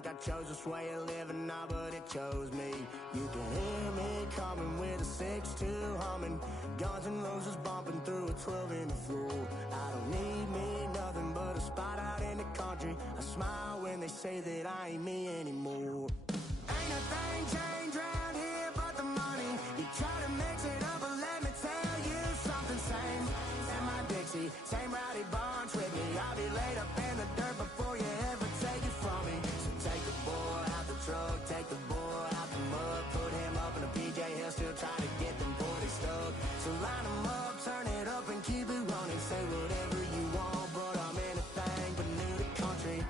think I chose this way of living, nah, but it chose me. You can hear me coming with a 6-2 humming, Guns N' Roses bumping through a 12 in the floor. I don't need me nothing but a spot out in the country. I smile when they say that I ain't me anymore. Ain't a thing changed round here but the money. You try to mix it up, but let me tell you something. Same in my Dixie, same rowdy bunch with me. I'll be laid up in the dirt before you ever take it from me. So take the boy out the truck, take the boy out the mud, put him up in a PJ, he'll still try to get them 40 stuck. So line him up, turn it up and keep it running. Say whatever you want, but I'm anything but new to country.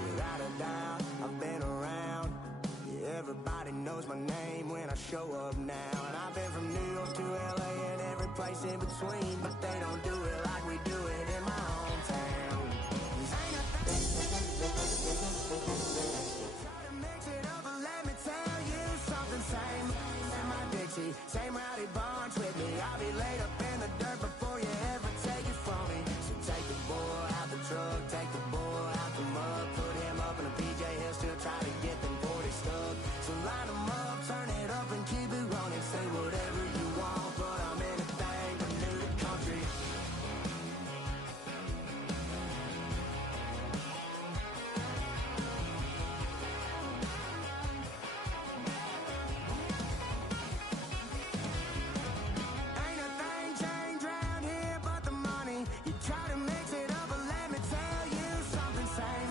Without a doubt, I've been around. Yeah, everybody knows my name when I show up now. And I've been from New York to LA and every place in between, but they don't do it like we do it in my hometown. Try to mix it up, but let me tell you something. Same in my Dixie, same rowdy bunch with me. I'll be laid up in the dirt before you ever take it from me. So take the boy out the truck, take the boy out the mud, put him up in a PJ, he'll still try to get them 40 stuck. So line him up, turn it up and keep it running. Say whatever you want, but I'm anything but new to country. Ain't a thing changed round here but the money. You try to mix it up, but let me tell you something. Same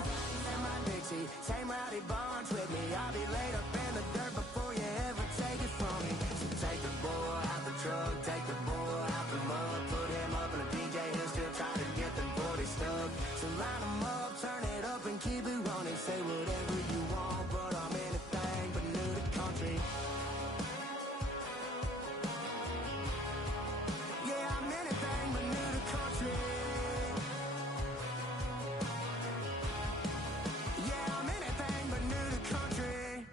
in my Dixie, same rowdy bunch with me. I'll be laid up in the dirt before you ever take it from me. So take the boy out the truck, take the boy out the mud, put him up in a PJ, he'll still try to get them 40 stuck. So line him up, turn it up and keep it running. Say whatever you want, but I'm anything but new to country. Yeah, I'm anything but new to country. Yeah, I'm anything but new to country.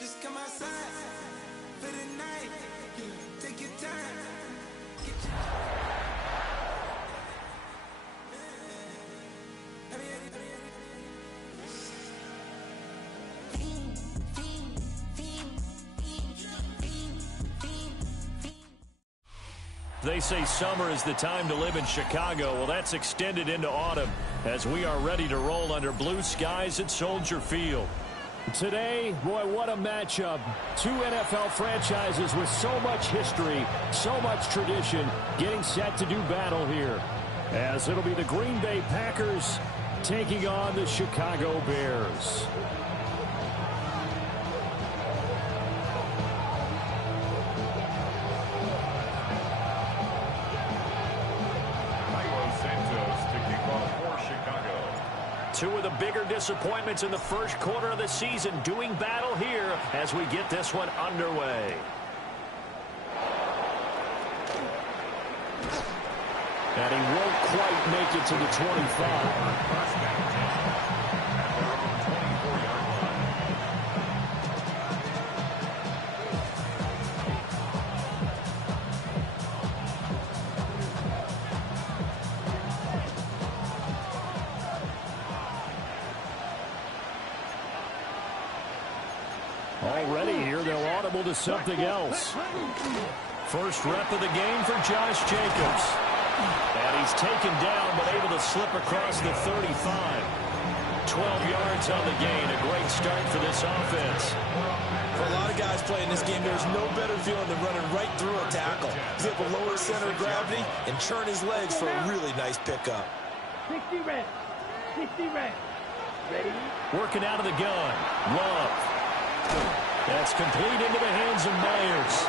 Just come outside for the night. Take your time. They say summer is the time to live in Chicago. Well, that's extended into autumn as we are ready to roll under blue skies at Soldier Field. Today, boy, what a matchup. Two NFL franchises with so much history, so much tradition, getting set to do battle here. As it'll be the Green Bay Packers taking on the Chicago Bears. Two of the bigger disappointments in the first quarter of the season doing battle here as we get this one underway. And he won't quite make it to the 25. Already here, they'll audible to something else. First rep of the game for Josh Jacobs. And he's taken down, but able to slip across the 35. 12 yards on the gain. A great start for this offense. For a lot of guys playing this game, there's no better feeling than running right through a tackle. He's able to lower his center of gravity and churn his legs for a really nice pickup. 60 reps. 60 reps. Ready? Working out of the gun. Love. That's complete into the hands of Myers.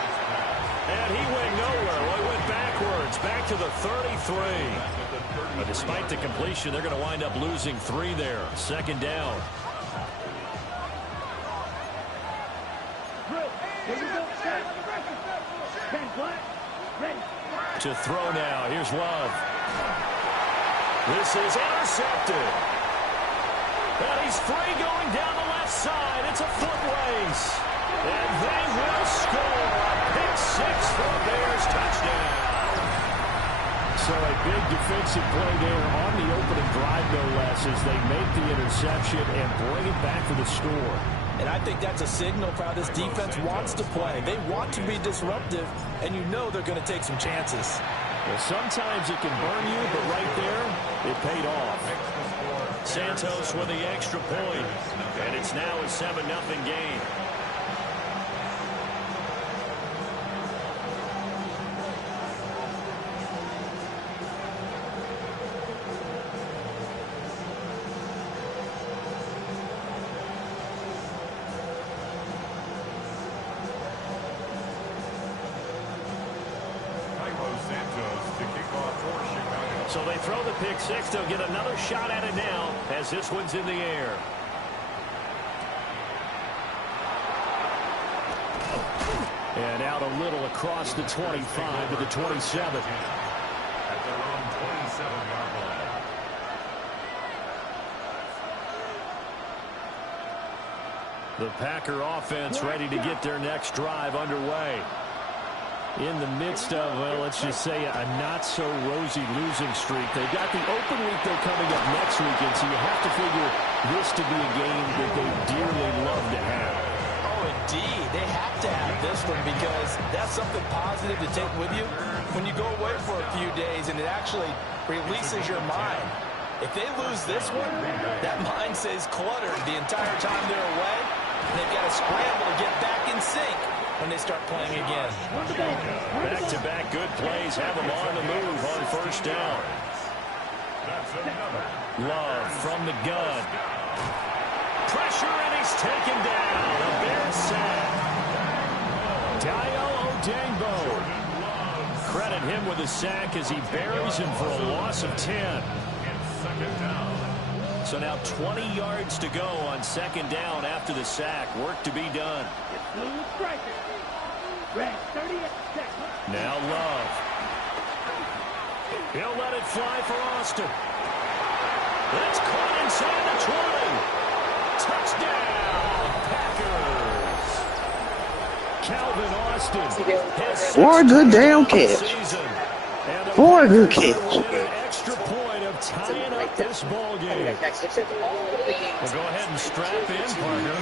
And he went nowhere. Well, he went backwards, back to the 33. But despite the completion, they're going to wind up losing 3 there. Second down. To throw now. Here's Love. This is intercepted. And he's free going down the left side. It's a foot race. And they will score a pick six for a Bears touchdown. So a big defensive play there on the opening drive, no less, as they make the interception and bring it back for the score. And I think that's a signal for how this defense wants to play. They want to be disruptive, and you know they're going to take some chances. Well, sometimes it can burn you, but right there, it paid off. Santos with the extra point, and it's now a 7-0 game. So they throw the pick six. They'll get another shot at it now as this one's in the air. And out a little across the 25 to the 27. At their own 27-yard line. The Packer offense ready to get their next drive underway. In the midst of, well, let's just say a not-so-rosy losing streak. They've got the open week, though, coming up next weekend, so you have to figure this to be a game that they dearly love to have. Oh, indeed. They have to have this one because that's something positive to take with you when you go away for a few days, and it actually releases your mind. If they lose this one, that mind stays cluttered the entire time they're away, and they've got to scramble to get back in sync when they start playing again. Back-to-back good plays have them on the move on first down. Love from the gun. Pressure, and he's taken down. A Bears sack. Dayo Odeyingbo. Credit him with a sack as he buries him for a loss of 10. So now 20 yards to go on second down after the sack. Work to be done. Now Love. He'll let it fly for Austin. That's caught inside the 20. Touchdown, Packers. Calvin Austin. For a good damn catch. For a good catch. Extra point of tying up this ball game. Well, go ahead and strap in, partner.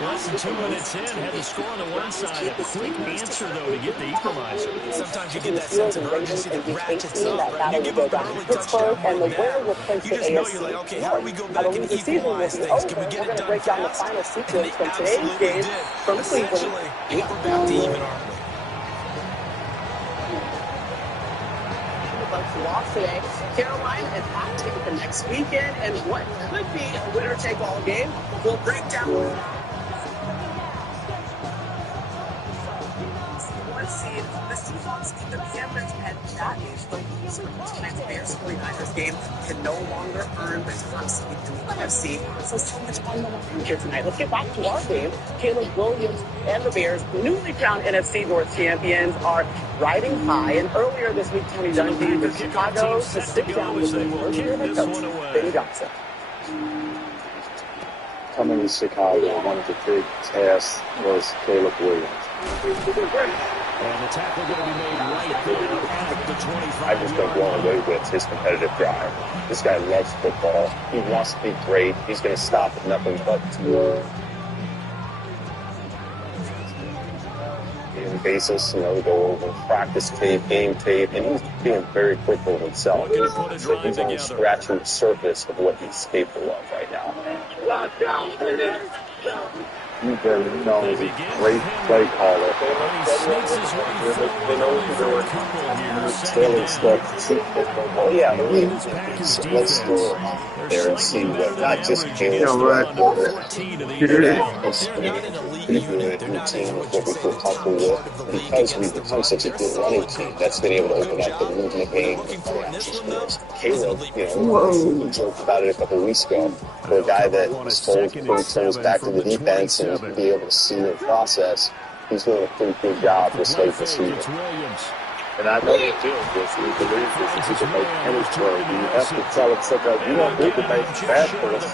Less than 2 minutes in, had the score on the one side. A quick answer, though, to get the equalizer. Sometimes you get that sense of urgency that ratchets up, right? You give up an early touchdown, you just know you're like, okay, how do we go back and equalize things? Can we get it done fast? And they absolutely did. Essentially, we're back to even, aren't we? Lost today. Carolina is active the next weekend, and what could be a winner-take-all game. We'll break down one seed. The Seahawks beat the Panthers, and that is the loser of tonight's Bears 49ers game can no longer earn the top seed in the NFC. So much on the line here tonight. Let's get back to our game. Caleb Williams and the Bears, newly crowned NFC North champions, are riding high. And earlier this week, Tony Dungy with Chicago to sit down with the earlier head coach, Benny Johnson. Coming to Chicago, one of the big tasks was Caleb Williams. And the tackle going to be made right there at the 25. I just been blown away with his competitive drive. This guy loves football. He wants to be great. He's going to stop at nothing but daily basis, to go over practice tape, game tape, and he's being very critical of himself. So he's only scratching the surface of what he's capable of right now. He's been known as a great play caller. Tailing stuff. Oh yeah, let's go there and see what not just Caleb, but his routine with what we feel comfortable with. Because we've become such a good running team, that's been able to open up the movement game. Caleb, we joked about it a couple of weeks ago. For a guy that is told to turn his back to the defense and be able to see the process, he's doing a pretty good job this late this season. And I know that too. Because we believe this is people make pennies for it. You have to tell them stuff like, you don't think it makes bad for us.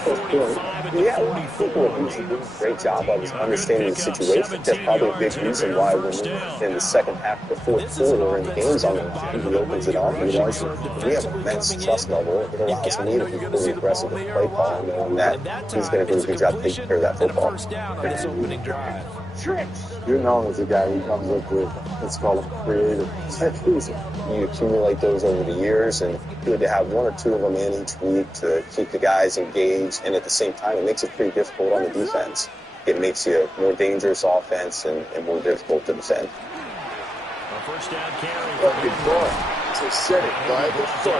Yeah, I think what he's doing a great job of is understanding the situation. That's probably a big reason why when we're in the second half of the fourth quarter and the game's on the line, he opens it up and realizes we have immense trust level. It allows me to be pretty aggressive with play calling, knowing that he's going to do a good job taking care of that football. You're known as a guy who comes up with, let's call them creative techniques. You accumulate those over the years, and good to have one or two of them in each week to keep the guys engaged, and at the same time, it makes it pretty difficult on the defense. It makes you a more dangerous offense and more difficult to defend. A first down carry. Good boy. So set it, right? Let's go.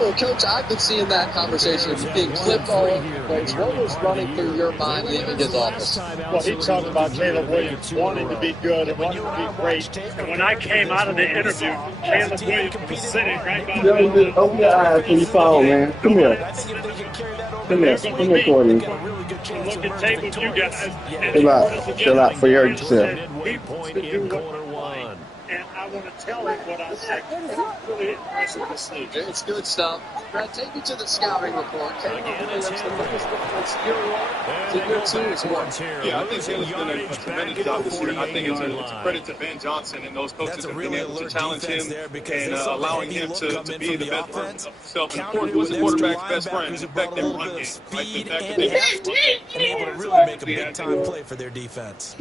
Well, Coach, I've been seeing that conversation being flipped all over the place. What was running through your mind leaving his office? Well, he talked about Caleb Williams wanting to be good and wanting to be great. And when I came out of the interview, Caleb Williams was sitting right by me. Open your eyes when you fall, man. Come here. Come here, Courtney. Look at tape with you guys. Chill out for yourself. He wants to do what and I want to tell him what I think. It's really impressive to see. It's good stuff. Brad, take me to the scouting report. That's the biggest difference year one to year two as well. Yeah, I think Caleb's done a tremendous job this year, and I think it's a credit to Ben Johnson and those coaches that have been able to challenge him and allowing him to be the best version of himself. And of course, who's the quarterback's best friend? The effective run game. Right? The fact that they've and able to really make a big-time play for their defense.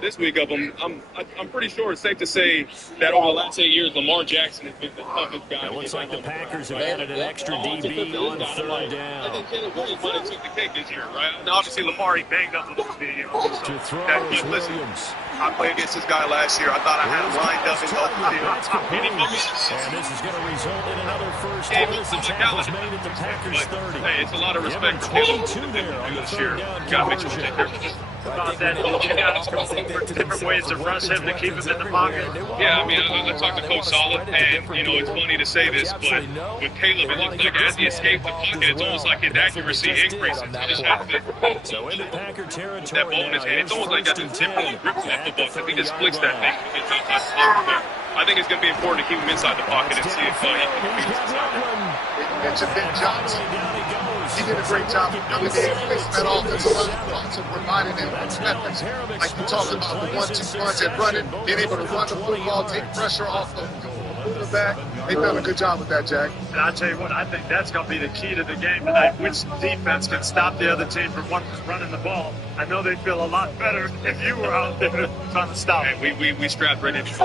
This week of them, I'm pretty sure it's safe to say that over the last 8 years, Lamar Jackson has been the toughest guy. It looks like the Packers have added an extra DB on third down. I think Caleb Williams might have took the cake this year, right? Now, obviously, Lamar, he banged up a little bit. To throw is Williams. I played against this guy last year. I thought I had him lined up in the That's complete. And this is going to result in another first down. The tackle's made at the Packers 30. Hey, it's a lot of respect for Caleb 22 there on the third down. Got to make sure we take care of this. About that, you guys come up with different ways to rush him to keep him in the pocket. Yeah, I mean, I talked to Coach Solid, and, you know, it's funny to say this, but with Caleb, it looks like as he escaped the pocket, it's almost like his accuracy increases. He just has So into Packer territory that ball in his hand. It's almost like that's a different grip on that football, because he just flicks that thing. I think it's going to be important to keep him inside the pocket and see if he can beat us inside. You mentioned Ben Johnson. He did a great job of coming in, facing that offensive line, also providing them with weapons. Like you talked about, the 1-2 punch and running, being able to run the football, take pressure off the quarterback. They've done a good job with that, Jack. And I'll tell you what, I think that's going to be the key to the game tonight. Which defense can stop the other team from running the ball? I know they'd feel a lot better if you were out there trying to stop it. We strapped right in. We're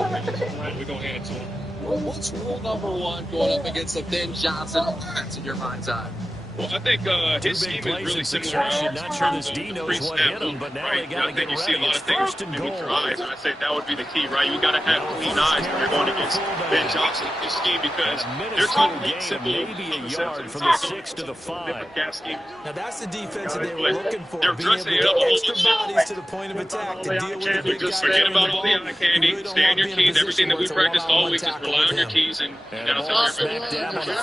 going to hand it to him. Well, what's rule number one going up against a Ben Johnson offense in your mind's eye? Well, I think his scheme is really similar. Not sure this D knows what hit him, but now they got to get ready. You see a lot of things with your eyes, and I say that would be the key, right? You got to have clean eyes when you're going against Ben Johnson, his scheme, because they're trying to make simple, maybe a yard from the 6 to the 5. Now that's the defense that they were looking for. They're being able to get extra bodies to the point of attack to deal with the big guys. Forget about all the eye candy. Stay on your keys. Everything that we practiced all week is rely on your keys, and you got to stop it. You got to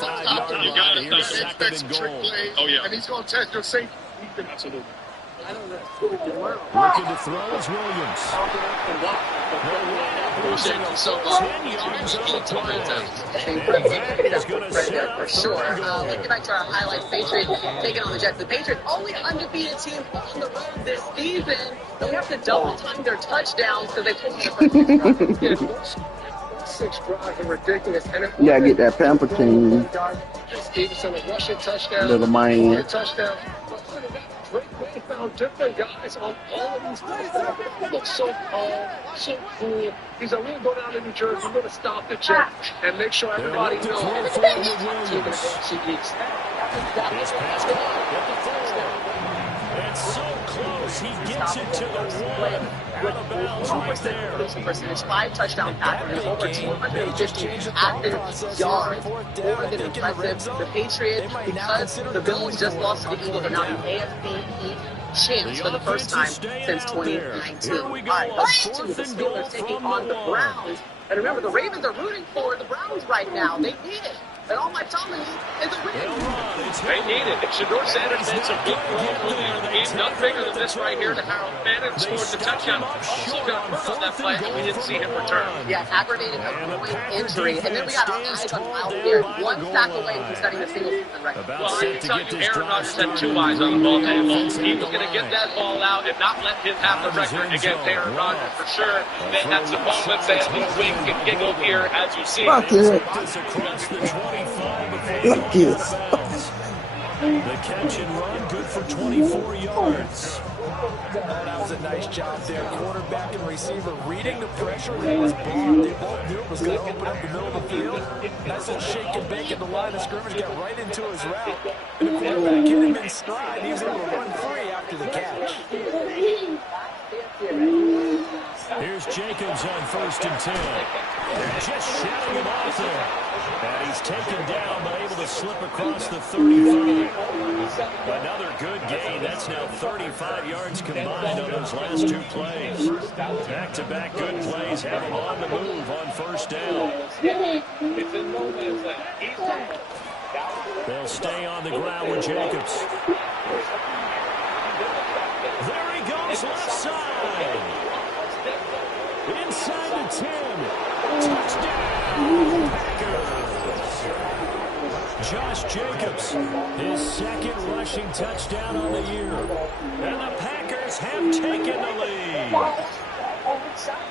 stop it. Oh yeah. And he's going to test your safety. Absolutely. Looking to throw is Williams. For sure. Let's get back to our highlights. Patriots taking on the Jets. The Patriots, only undefeated team on the road this season. They have to double time their touchdowns because they pulled the 6 drives are ridiculous. And You gotta get that Palpatine. Stevenson, a rushing touchdown. Little man. Touchdown. They found different guys on all of these plays. They look so calm, so cool. He's like, we're going to go down to New Jersey. We're going to stop the jet and make sure everybody knows. It's so close. He gets it to the 1. Out of bounds right there. Percentage, 5 touchdown passes, over 250 active yards, more than impressive. The Patriots, because the Bills just lost to the Eagles, are now the AFC East champs for the first time since 2019. All right, the Steelers taking on the Browns. And remember, the Ravens are rooting for the Browns right now. They need it. And all Mike Tomlin needs is a win. They need it. Shedeur Sanders made some good throws early in the game. None bigger than this right here to Harold Fannin. Scored the touchdown. Also got hurt on that play, and we didn't see him return. Yeah, aggravated a groin injury. And then we got our eyes on Miles Garrett. One sack away from setting a single season record. Well, I can tell you, Aaron Rodgers had 2 eyes on the ball table. He was going to get that ball out and not let him have the record against Aaron Rodgers for sure. They had some moments. They had little wink and giggle here, as you see. Fuck it. Look it. The catch and run, good for 24 yards. That was a nice job there. Quarterback and receiver reading the pressure that was blocked. They both knew it was going to open up the middle of the field. Nice little shake and bake at the line of scrimmage. Got right into his route. And the quarterback hit him in stride. He was able to run free after the catch. Here's Jacobs on 1st and 10. They're just shutting him off there. And he's taken down, but able to slip across the 35. Another good gain. That's now 35 yards combined on those last 2 plays. Back-to-back good plays have him on the move on 1st down. They'll stay on the ground with Jacobs. There he goes, left side. Inside the 10. Touchdown, Packers. Josh Jacobs, his 2nd rushing touchdown on the year. And the Packers have taken the lead.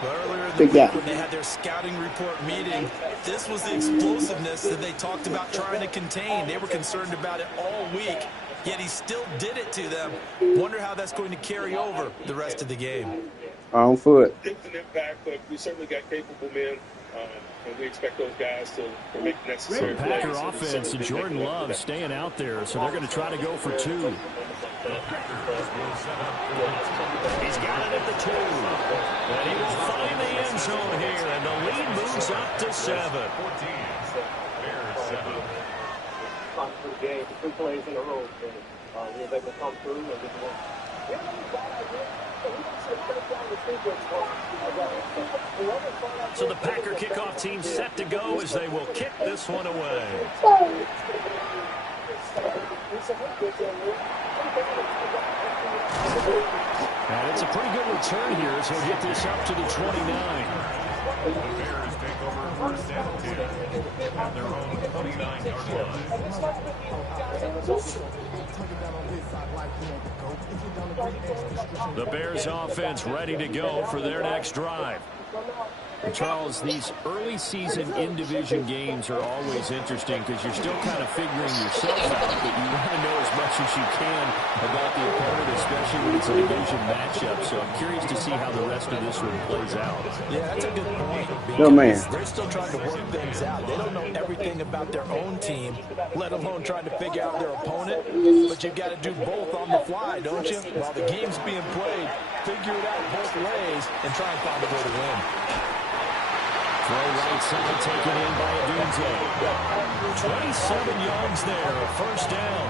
Earlier in the week when they had their scouting report meeting, this was the explosiveness that they talked about trying to contain. They were concerned about it all week, yet he still did it to them. Wonder how that's going to carry over the rest of the game. On foot. It's an impact, but we certainly got capable men, and we expect those guys to make the necessary plays. Packer offense and Jordan Love staying out there, so they're going to try to go for 2. He's got it at the 2. And he will find the end zone here, and the lead moves up to 7. For the game, 2 plays in a row. He was able to come through and just won. So the Packer kickoff team set to go as they will kick this one away. And it's a pretty good return here, so he'll get this up to the 29. The Bears take over 1st and 10 on their own 29-yard line. The Bears offense ready to go for their next drive. Charles, these early season in-division games are always interesting because you're still kind of figuring yourself out, but you want to know as much as you can about the opponent, especially when it's a division matchup. So I'm curious to see how the rest of this one plays out. Yeah, that's a good point. Yo, man. They're still trying to work things out. They don't know everything about their own team, let alone trying to figure out their opponent. But you've got to do both on the fly, don't you? While the game's being played, figure it out both ways and try and find a way to win. Throw right side taken in by Adunze. 27 yards there, 1st down.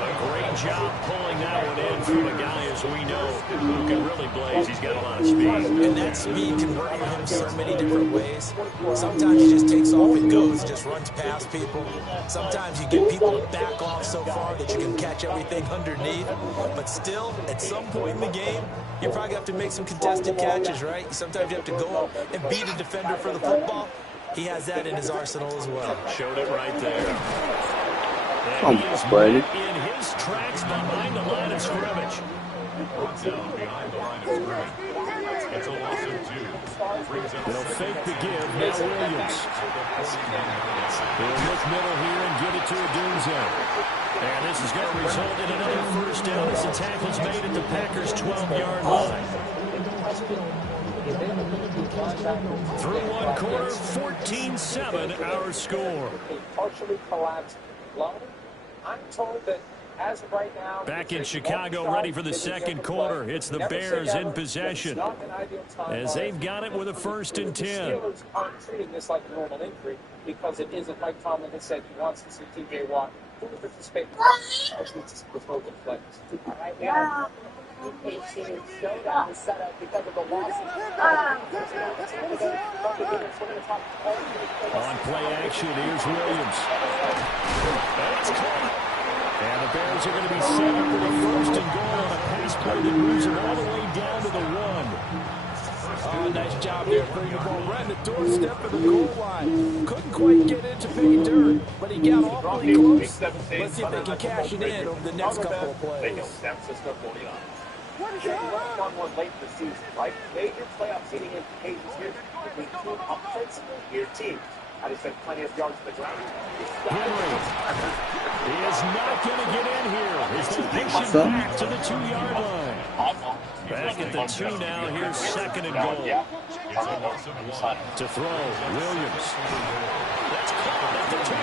A great job pulling that one in from a guy, as we know, who can really blaze. He's got a lot of speed. And that speed can work for him so many different ways. Sometimes he just takes off and goes, just runs past people. Sometimes you get people to back off so far that you can catch everything underneath. But still, at some point in the game, you probably have to make some contested catches, right? Sometimes you have to go up and beat a defender for the football. He has that in his arsenal as well. Showed it right there. Come on, Brady. In his tracks behind the line of scrimmage. Brought down behind the line of scrimmage. It's a loss of 2. They'll fake the give. Now Williams. They'll look middle here and give it to Adunze. And this is going to result in another 1st down as the tackle's made at the Packers' 12-yard line. Through 1 quarter, 14-7 our score. Partially collapsed line. I'm told that as of right now, back in Chicago, ready for the 2nd quarter. It's the Bears in possession as they've got it with a 1st and 10. The Steelers aren't treating this like a normal injury because it isn't like Tomlin has said he wants to see T.J. Watt participate. All right, now, team showdown set up because of the loss. On play action, here's Williams. That's caught. And the Bears are going to be set up with a first and goal on a pass play that moves them all the way down to the 1. Oh, nice job there, putting the ball right in the doorstep of the goal line. Couldn't quite get it to pay dirt, but he got awfully close. Let's see if they can cash it in over the next couple of plays. One late in the season, right? Major playoff seeding implications here between two offensive-geared teams. I just spent plenty of yards on the ground. Henry is not going to get in here as they push him back to the 2-yard line. Back at the 2 now. Here's second and goal. To throw, Williams. That's caught at the 2.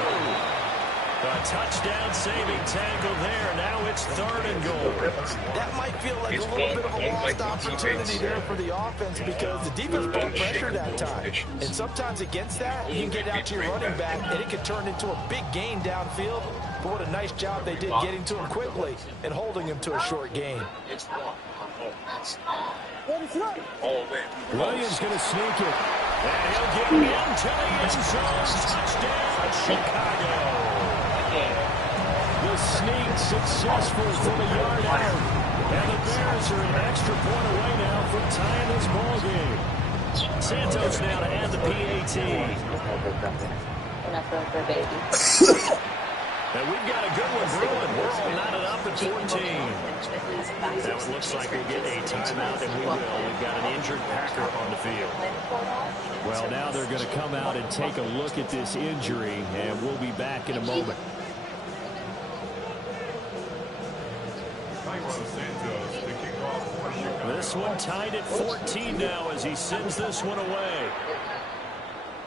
A touchdown-saving tackle there. Now it's third and goal. That might feel like a little bit of a lost opportunity there for the offense because the defense brought pressure that time. And sometimes against that, you can get out to your running back, and it can turn into a big gain downfield. But what a nice job they did getting to him quickly and holding him to a short gain. Williams going to sneak it. And he'll get into the end zone. Touchdown, Chicago. The sneak successful from a yard out. And the Bears are an extra point away now from tying this ball game. Santos now to add the PAT. And we've got a good one brewing. We're all knotted up at 14. Now it looks like we'll get a timeout, and we will. We've got an injured Packer on the field. Well, now they're going to come out and take a look at this injury, and we'll be back in a moment. This one tied at 14 now as he sends this one away.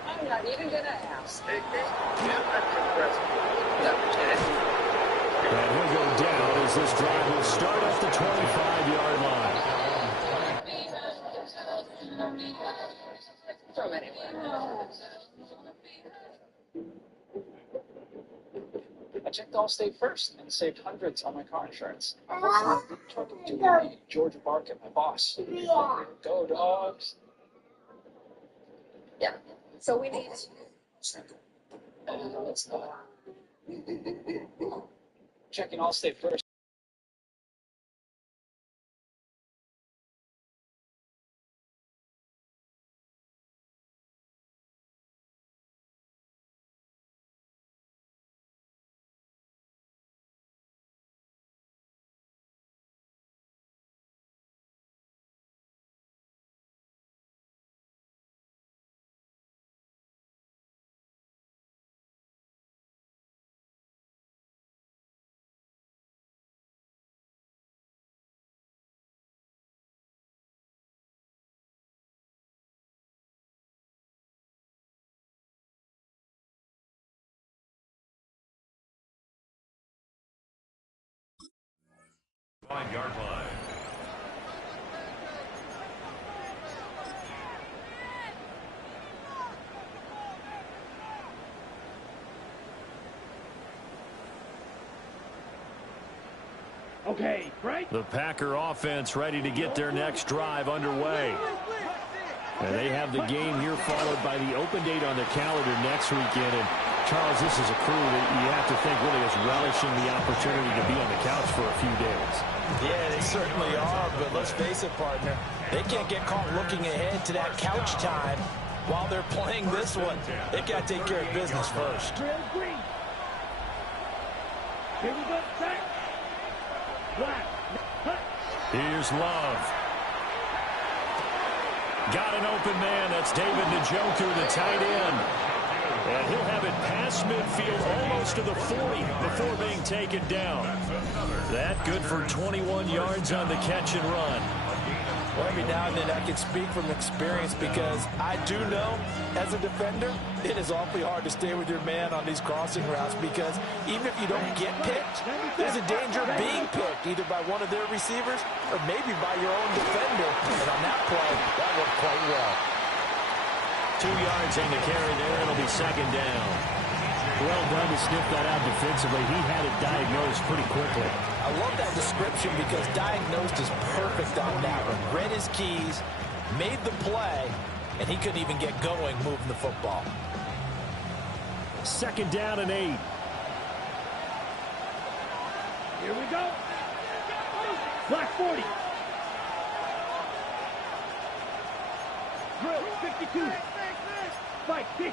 I'm not even going to ask. And he'll go down as this drive will start at the 25-yard line. From anywhere. I checked Allstate first and saved hundreds on my car insurance. Talking to George Barker, my boss. Go Dogs. Yeah. So we need. Let's go. Checking Allstate first. Yard line. Okay, right. The Packer offense ready to get their next drive underway. And they have the game here followed by the open date on their calendar next weekend. And Charles, this is a crew that you have to think really is relishing the opportunity to be on the couch for a few days. Yeah, they certainly are, but let's face it, partner. They can't get caught looking ahead to that couch time while they're playing this one. They got to take care of business first. Here we go, here's Love. Got an open man. That's David Njoku, the tight end. And he'll have it past midfield almost to the 40 before being taken down. That good for 21 yards on the catch and run. Well, every now and then I can speak from experience because I do know as a defender it is awfully hard to stay with your man on these crossing routes because even if you don't get picked, there's a danger of being picked either by one of their receivers or maybe by your own defender. And on that play, that worked quite well. 2 yards on the carry there. It'll be second down. Well done to sniff that out defensively. He had it diagnosed pretty quickly. I love that description because diagnosed is perfect on that one. Read his keys, made the play, and he couldn't even get going moving the football. 2nd down and 8. Here we go. Black 40. Drill 52. Spike 60.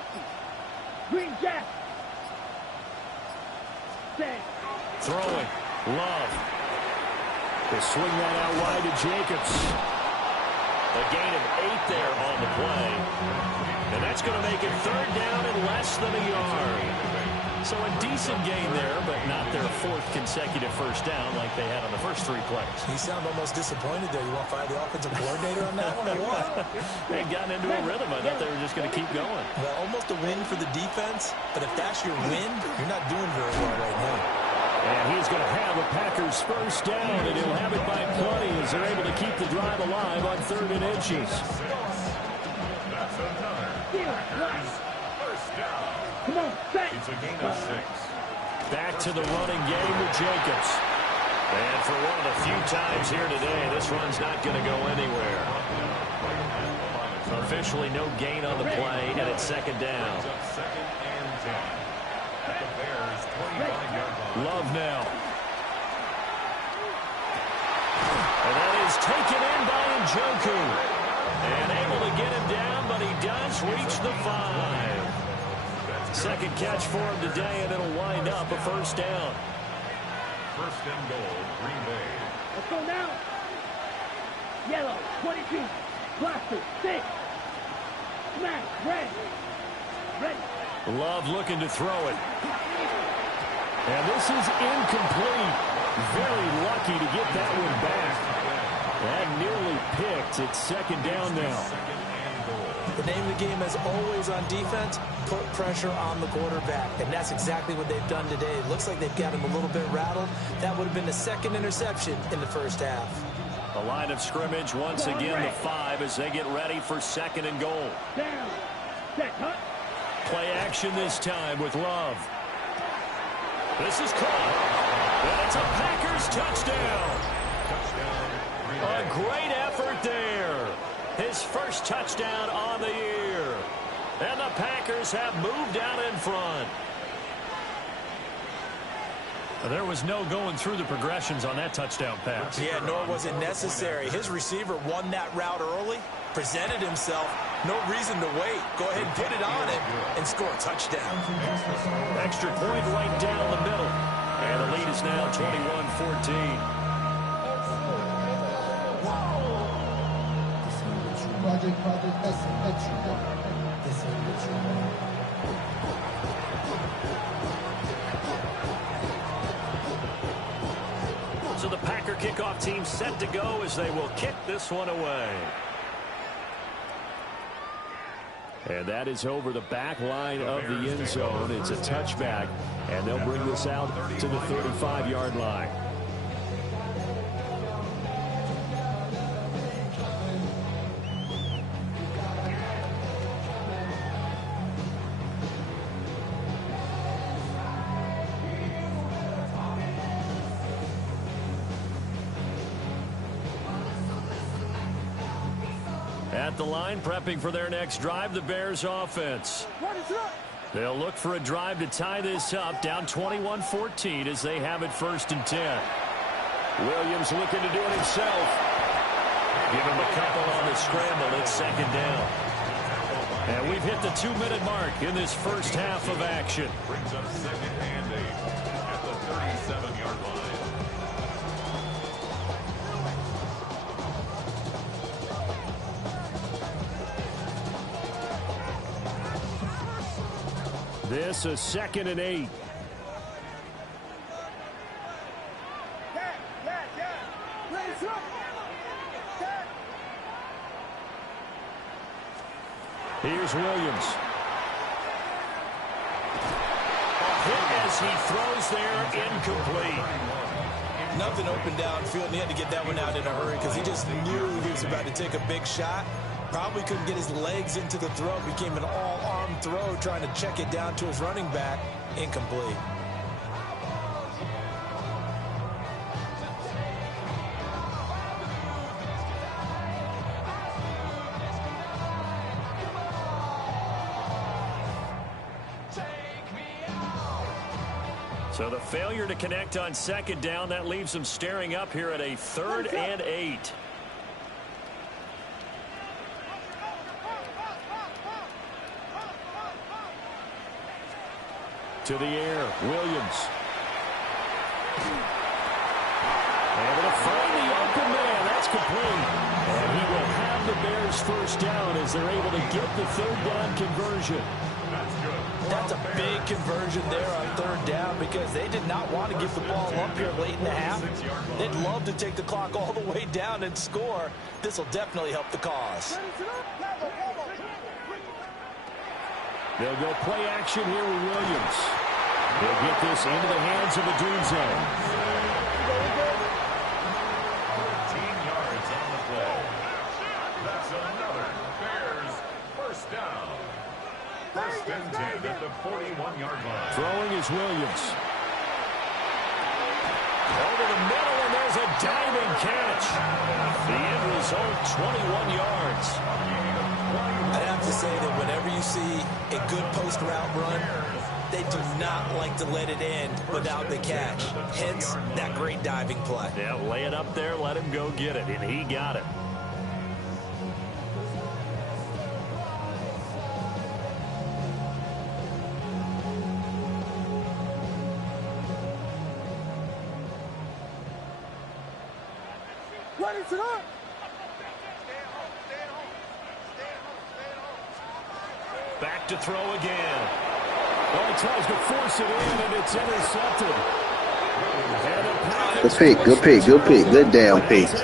Green Jack. Throwing. Love. They swing that out wide to Jacobs. A gain of 8 there on the play. And that's going to make it 3rd down and less than a yard. So a decent gain there, but not their 4th consecutive first down like they had on the first 3 plays. You sound almost disappointed there. You want to fire the offensive coordinator on that one or what? They'd gotten into a rhythm. I thought they were just going to keep going. Well, almost a win for the defense, but if that's your win, you're not doing very well right now. And he's going to have a Packers first down, and he'll have it by plenty as they're able to keep the drive alive on 3rd and inches. Come on, back. It's a gain of 6. Back to the running game with Jacobs. And for one of the few times here today, this run's not going to go anywhere. Officially no gain on the play, and it's 2nd down. Second and 10. At the Bears' 25-yard line. Love now. And that is taken in by Njoku. And able to get him down, but he does reach the 5. 2nd catch for him today, and it'll wind up a first down. 1st and goal, Green Bay. Let's go now. Yellow, 22. Blaster, 6. Smash, red. Ready. Love looking to throw it. And this is incomplete. Very lucky to get that one back. That nearly picked. It's 2nd down now. The name of the game, as always on defense, put pressure on the quarterback. And that's exactly what they've done today. It looks like they've got him a little bit rattled. That would have been the 2nd interception in the first half. The line of scrimmage once again the 5 as they get ready for 2nd and goal. Down. Set, cut. Play action this time with Love. This is caught. And it's a Packers touchdown. A great effort there. His first touchdown on the year. And the Packers have moved out in front. There was no going through the progressions on that touchdown pass. Yeah, nor was it necessary. His receiver won that route early, presented himself. No reason to wait. Go ahead and put it on him and score a touchdown. Extra point right down the middle. And the lead is now 21-14. So the Packer kickoff team set to go as they will kick this one away. And that is over the back line of the end zone. It's a touchback, and they'll bring this out to the 35-yard line. At the line, prepping for their next drive, the Bears offense. They'll look for a drive to tie this up, down 21-14 as they have it 1st and 10. Williams looking to do it himself. Give him a couple on the scramble. It's 2nd down. And we've hit the 2-minute mark in this first half of action. Brings up 2nd and 8 at the 37-yard line. This is 2nd and 8. Here's Williams. Hit as he throws there, incomplete. Nothing open downfield, and he had to get that one out in a hurry because he just knew he was about to take a big shot. Probably couldn't get his legs into the throw. Became an all-arm Some throw trying to check it down to his running back. Incomplete. So the failure to connect on second down, that leaves them staring up here at a 3rd and 8. To the air, Williams. Able to find the open man. That's complete. And he will have the Bears first down as they're able to get the 3rd down conversion. That's a big conversion there on 3rd down because they did not want to give the ball up here late in the half. They'd love to take the clock all the way down and score. This will definitely help the cause. They'll go play action here with Williams. They'll get this into the hands of the Dream Zone. 13 yards on the play. That's another Bears first down. 1st and 10 at the 41-yard line. Throwing is Williams. Over the middle, and there's a diving catch. The end result, 21 yards. I'd have to say that whenever you see a good post route run, they do not like to let it end without the catch. Hence, that great diving play. Yeah, lay it up there, let him go get it, and he got it. What is it up? Back to throw again. Well, he tries to force it in, and it's intercepted. Good pick, good pick, good pick. Good damn pick. I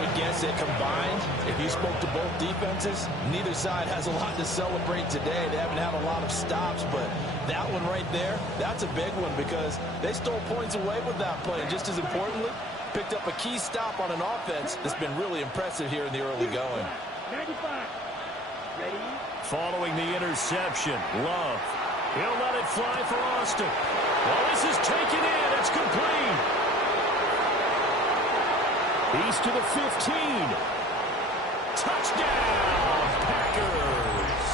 would guess that combined, if you spoke to both defenses, neither side has a lot to celebrate today. They haven't had a lot of stops, but that one right there, that's a big one because they stole points away with that play. And just as importantly, picked up a key stop on an offense that's been really impressive here in the early going. 95. Ready? Following the interception, Love. He'll let it fly for Austin. Well, this is taken in. It's complete. He's to the 15. Touchdown, Packers.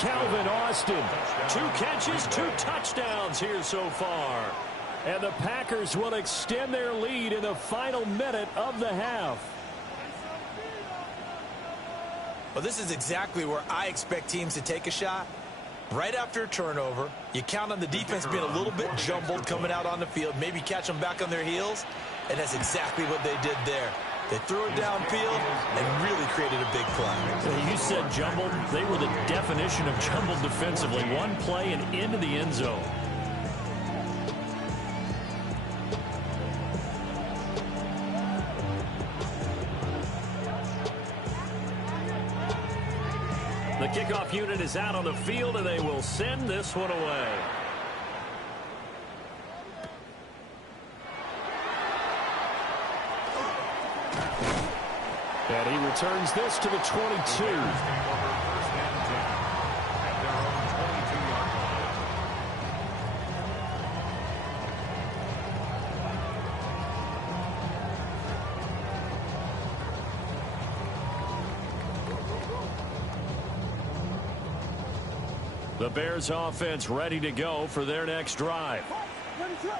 Calvin Austin. 2 catches, 2 touchdowns here so far. And the Packers will extend their lead in the final minute of the half. Well, this is exactly where I expect teams to take a shot. Right after a turnover, you count on the defense being a little bit jumbled coming out on the field, maybe catch them back on their heels, and that's exactly what they did there. They threw it downfield and really created a big play. You said jumbled. They were the definition of jumbled defensively. One play and into the end zone. The kickoff unit is out on the field, and they will send this one away. And he returns this to the 22. The Bears offense ready to go for their next drive.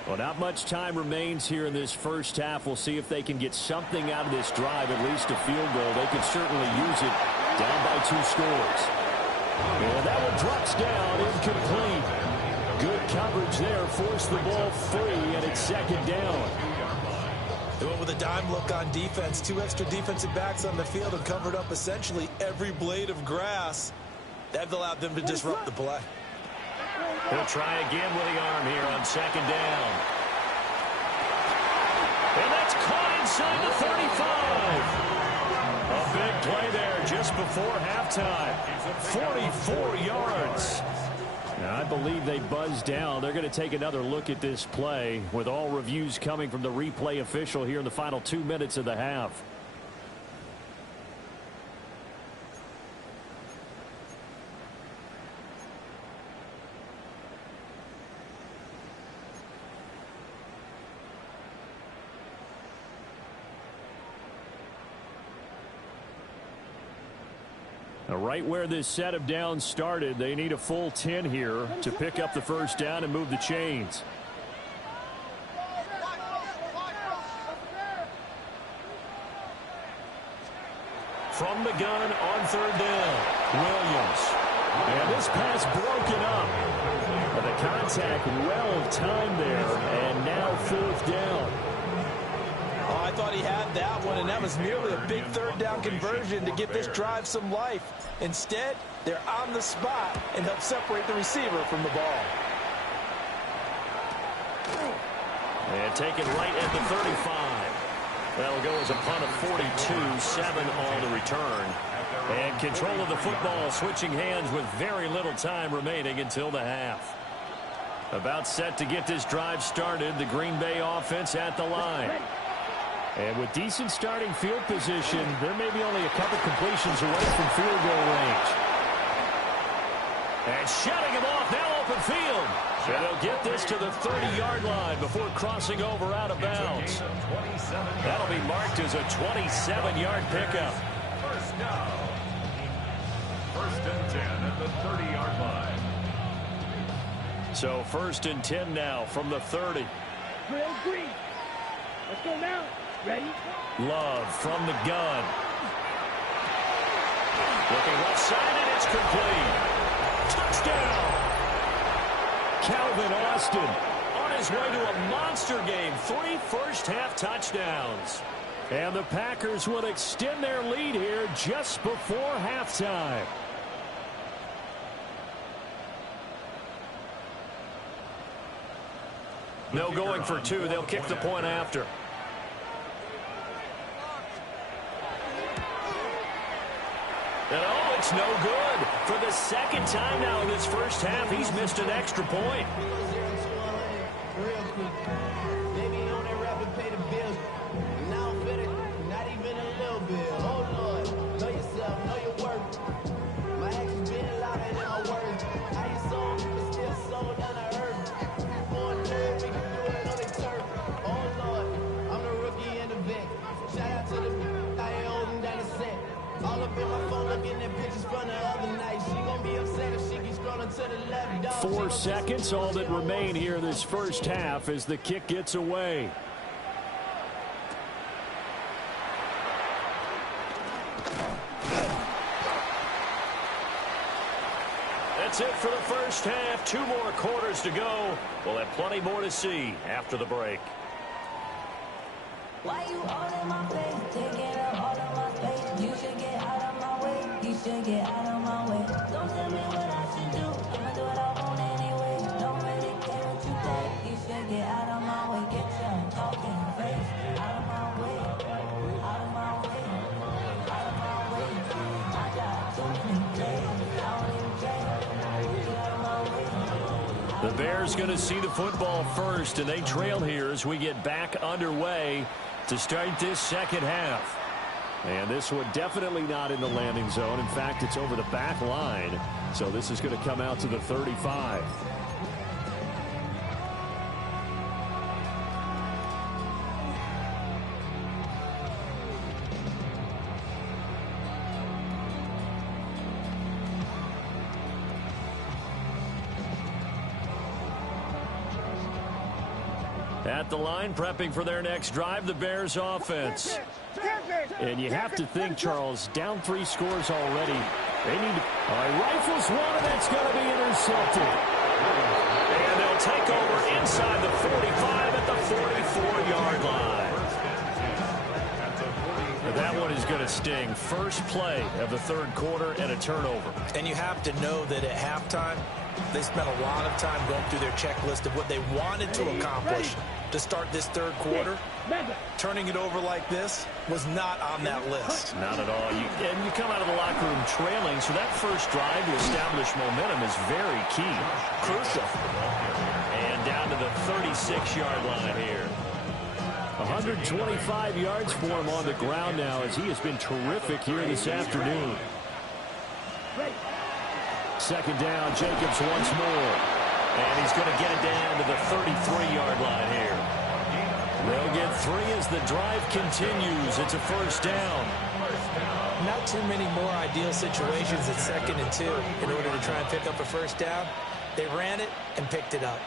Well, not much time remains here in this first half. We'll see if they can get something out of this drive, at least a field goal. They could certainly use it down by 2 scores. And that one drops down, incomplete. Good coverage there, forced the ball free, and it's 2nd down. They went with a dime look on defense. 2 extra defensive backs on the field and covered up essentially every blade of grass. That allowed them to disrupt the play. He'll try again with the arm here on 2nd down. And that's caught inside the 35. A big play there just before halftime. 44 yards. Now, I believe they buzzed down. They're going to take another look at this play with all reviews coming from the replay official here in the final 2 minutes of the half. Right where this set of downs started, they need a full 10 here to pick up the first down and move the chains. From the gun on third down, Williams. And this pass broken up. But the contact well timed there, and now fourth down. Oh, I thought he had that one, and that was nearly a big third down conversion to give this drive some life. Instead, they're on the spot and help separate the receiver from the ball. And taken right at the 35. That'll go as a punt of 42, 7 on the return. And control of the football switching hands with very little time remaining until the half. About set to get this drive started, the Green Bay offense at the line. And with decent starting field position, there may be only a couple completions away from field goal range. And shutting him off, now open field. So they'll get this to the 30-yard line before crossing over out of bounds. That'll be marked as a 27-yard pickup. First down. First and 10 at the 30-yard line. So first and 10 now from the 30. Green. Let's go now. Ready? Love from the gun. Looking left side, and it's complete. Touchdown! Calvin Austin on his way to a monster game. 3 first-half touchdowns. And the Packers will extend their lead here just before halftime. No going for 2. They'll kick the point after. And oh, it's no good. For the second time now in this first half, he's missed an extra point. to the left. 4 seconds, all that remain here this first half as the kick gets away. That's it for the first half. 2 more quarters to go. We'll have plenty more to see after the break. Why you all in my face, taking up all of my space? You should get out of my way. You should get out of my way. Don't tell me what I should do. I'ma do what I want anyway. Don't really care what you think. You should get out of my way. Get your talking face out of my way. Out of my way. Out of my way. I got too many days. I don't even care. Get out of my way. The Bears going to see the football first, and they trail here as we get back underway to start this second half. And this one definitely not in the landing zone. In fact, it's over the back line. So this is going to come out to the 35. At the line, prepping for their next drive, the Bears offense. And you have to think, Charles, down 3 scores already. They need to... rifles one, and that's going to be intercepted. And they'll take over inside the 45 at the 44-yard line. That one is going to sting. First play of the third quarter and a turnover. And you have to know that at halftime, they spent a lot of time going through their checklist of what they wanted to accomplish to start this third quarter. Turning it over like this was not on that list. Not at all. And you come out of the locker room trailing, so that first drive to establish momentum is very key. Crucial. And down to the 36-yard line here. 125 yards for him on the ground now as he has been terrific here this afternoon. Second down, Jacobs once more. And he's going to get it down to the 33-yard line here. They'll get 3 as the drive continues. It's a first down. Not too many more ideal situations at 2nd and 2 in order to try and pick up a first down. They ran it and picked it up.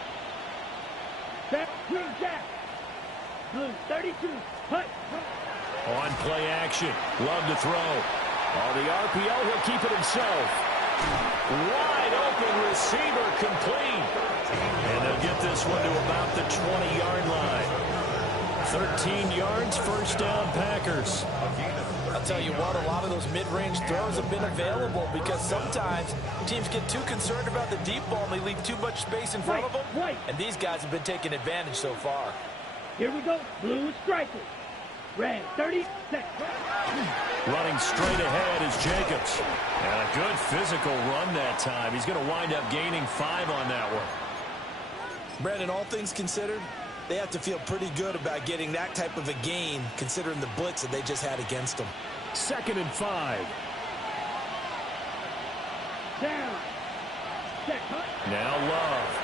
Back, green jack. Blue 32. Hut. On play action. Love to throw. On the RPO, he'll keep it himself. Wide open receiver complete. And they'll get this one to about the 20-yard line. 13 yards, first down, Packers. I'll tell you what, a lot of those mid-range throws have been available because sometimes teams get too concerned about the deep ball and they leave too much space in front of them. And these guys have been taking advantage so far. Here we go. Blue striker. Red 30 seconds. Running straight ahead is Jacobs. And a good physical run that time. He's going to wind up gaining 5 on that one. Brandon, all things considered, they have to feel pretty good about getting that type of a gain considering the blitz that they just had against them. 2nd and 5. Down. Check, hut. Now Love.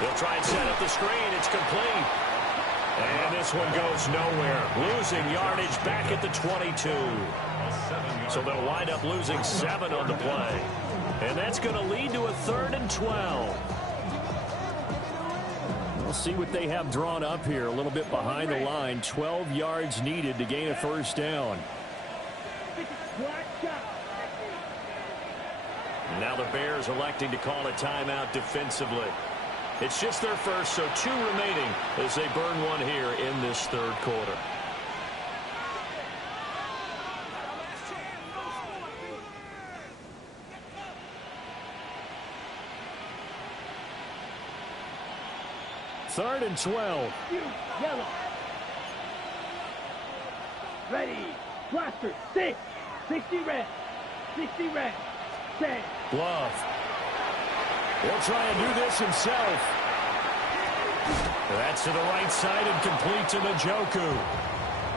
He'll try and set up the screen. It's complete. And this one goes nowhere. Losing yardage back at the 22. So they'll wind up losing 7 on the play. And that's going to lead to a 3rd and 12. We'll see what they have drawn up here. A little bit behind the line. 12 yards needed to gain a first down. Now the Bears electing to call a timeout defensively. It's just their first, so 2 remaining as they burn one here in this 3rd quarter. Third and 12. Yellow. Ready. Blaster. 6. 60 red. 60 red. 10. Love. He'll try and do this himself. That's to the right side and complete to Njoku.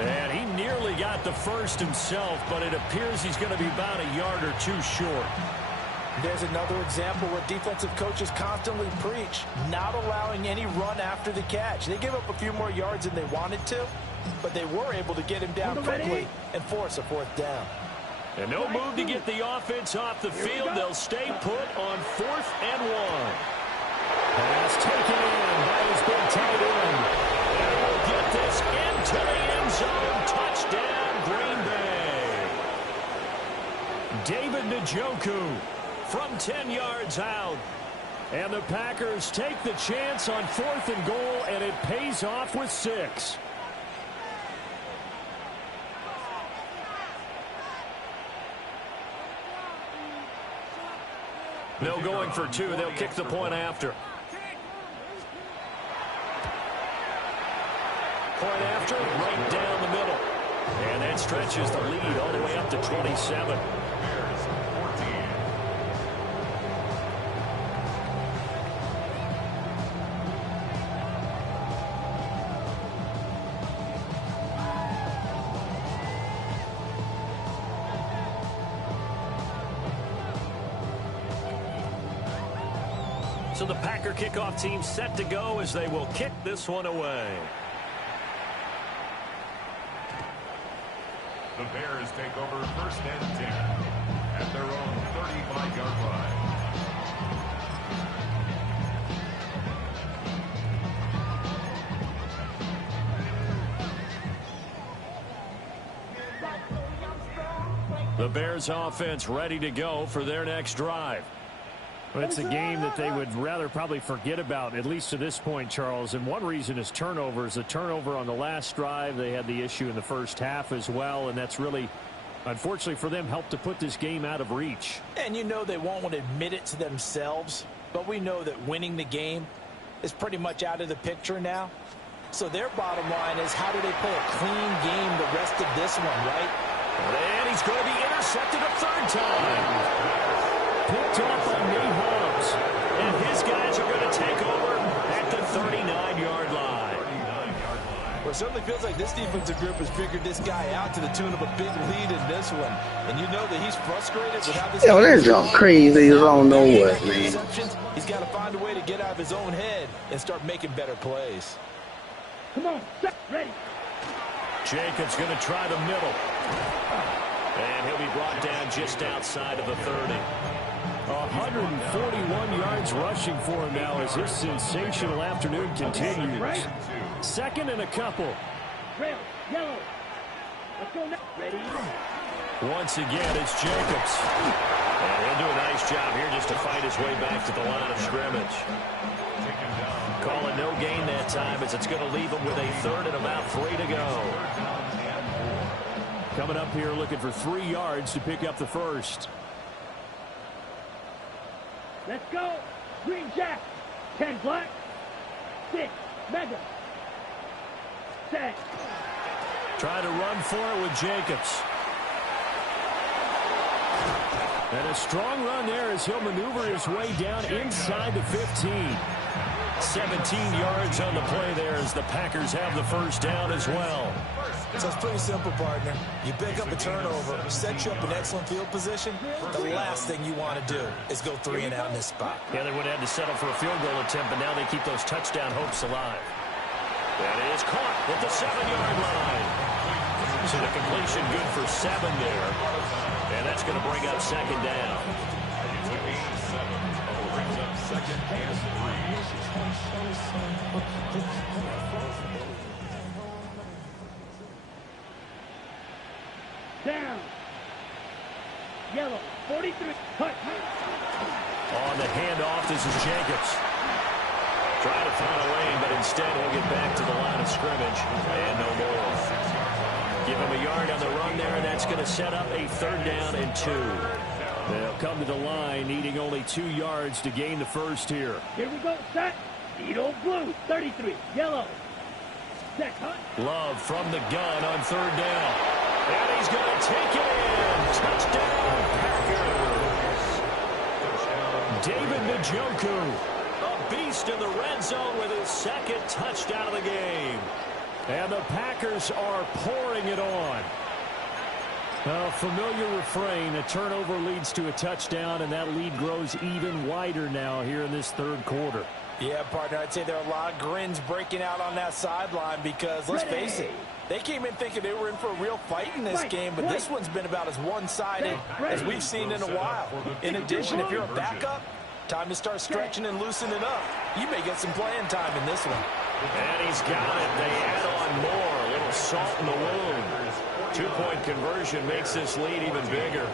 And he nearly got the first himself, but it appears he's going to be about a yard or 2 short. There's another example where defensive coaches constantly preach, not allowing any run after the catch. They gave up a few more yards than they wanted to, but they were able to get him down quickly and force a 4th down. And no move to get the offense off the field. They'll stay put on 4th and 1. Pass taken in by his big tight end. And he'll get this into the end zone. Touchdown, Green Bay. David Njoku from 10 yards out. And the Packers take the chance on 4th and goal, and it pays off with 6. No going for 2. They'll kick the point after. Point after, right down the middle. And that stretches the lead all the way up to 27. So the Packer kickoff team set to go as they will kick this one away. The Bears take over 1st and 10 at their own 35-yard line. The Bears offense ready to go for their next drive. Well, it's a game that they would rather probably forget about, at least to this point, Charles. And one reason is turnovers. A turnover on the last drive. They had the issue in the first half as well, and that's really, unfortunately for them, helped to put this game out of reach. And you know they won't want to admit it to themselves, but we know that winning the game is pretty much out of the picture now. So their bottom line is, how do they play a clean game the rest of this one, right? And he's going to be intercepted a 3rd time. Picked off by Nate Hobbs. And his guys are going to take over at the 39-yard line. Well, it certainly feels like this defensive group has figured this guy out to the tune of a big lead in this one. And you know that he's frustrated with how this Yo, that's all crazy. I don't know what, man. He's got to find a way to get out of his own head and start making better plays. Come on, set, ready. Jacobs going to try the middle. And he'll be brought down just outside of the 30. 141 yards rushing for him now as this sensational afternoon continues. Second and a couple. Red, yellow. Let's go now. Ready? Once again, it's Jacobs. And he'll do a nice job here just to fight his way back to the line of scrimmage. Call it no gain that time as it's going to leave him with a third and about 3 to go. Coming up here looking for 3 yards to pick up the first. Let's go. Green Jack. 10 black. 6 mega. 7. Trying to run for it with Jacobs. And a strong run there as he'll maneuver his way down inside the 15. 17 yards on the play there as the Packers have the first down as well. So it's pretty simple, partner. You pick up a turnover, set you up in excellent field position. The last thing you want to do is go 3 and out in this spot. Yeah, they would have had to settle for a field goal attempt, but now they keep those touchdown hopes alive. That is caught at the 7-yard line. So the completion good for 7 there. And that's going to bring up second down. Brings up second and 3. Down. Yellow. 43. Cut. On the handoff, this is Jacobs. Trying to find a lane, but instead he'll get back to the line of scrimmage. And no more. Give him a yard on the run there, and that's going to set up a third down and 2. They'll come to the line, needing only 2 yards to gain the first here. Here we go, set. Edo blue, 33, yellow. Set, cut. Love from the gun on third down. And he's going to take it in. Touchdown, Packers. David Njoku, a beast in the red zone with his second touchdown of the game. And the Packers are pouring it on. A familiar refrain, a turnover leads to a touchdown, and that lead grows even wider now here in this third quarter. Yeah, partner, I'd say there are a lot of grins breaking out on that sideline because, let's face it, they came in thinking they were in for a real fight in this game, but this one's been about as one-sided as we've seen in a while. In addition, if you're a backup, time to start stretching and loosening up. You may get some playing time in this one. And he's got it. They add on more. A little salt in the wound. 2-point conversion makes this lead even bigger.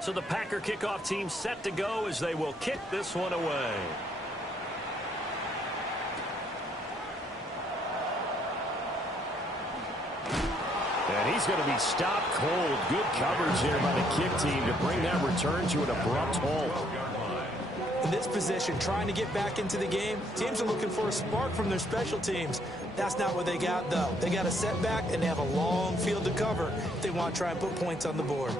So the Packer kickoff team set to go as they will kick this one away. And he's going to be stopped cold. Good coverage there by the kick team to bring that return to an abrupt halt. In this position, trying to get back into the game, teams are looking for a spark from their special teams. That's not what they got, though. They got a setback, and they have a long field to cover if they want to try and put points on the board.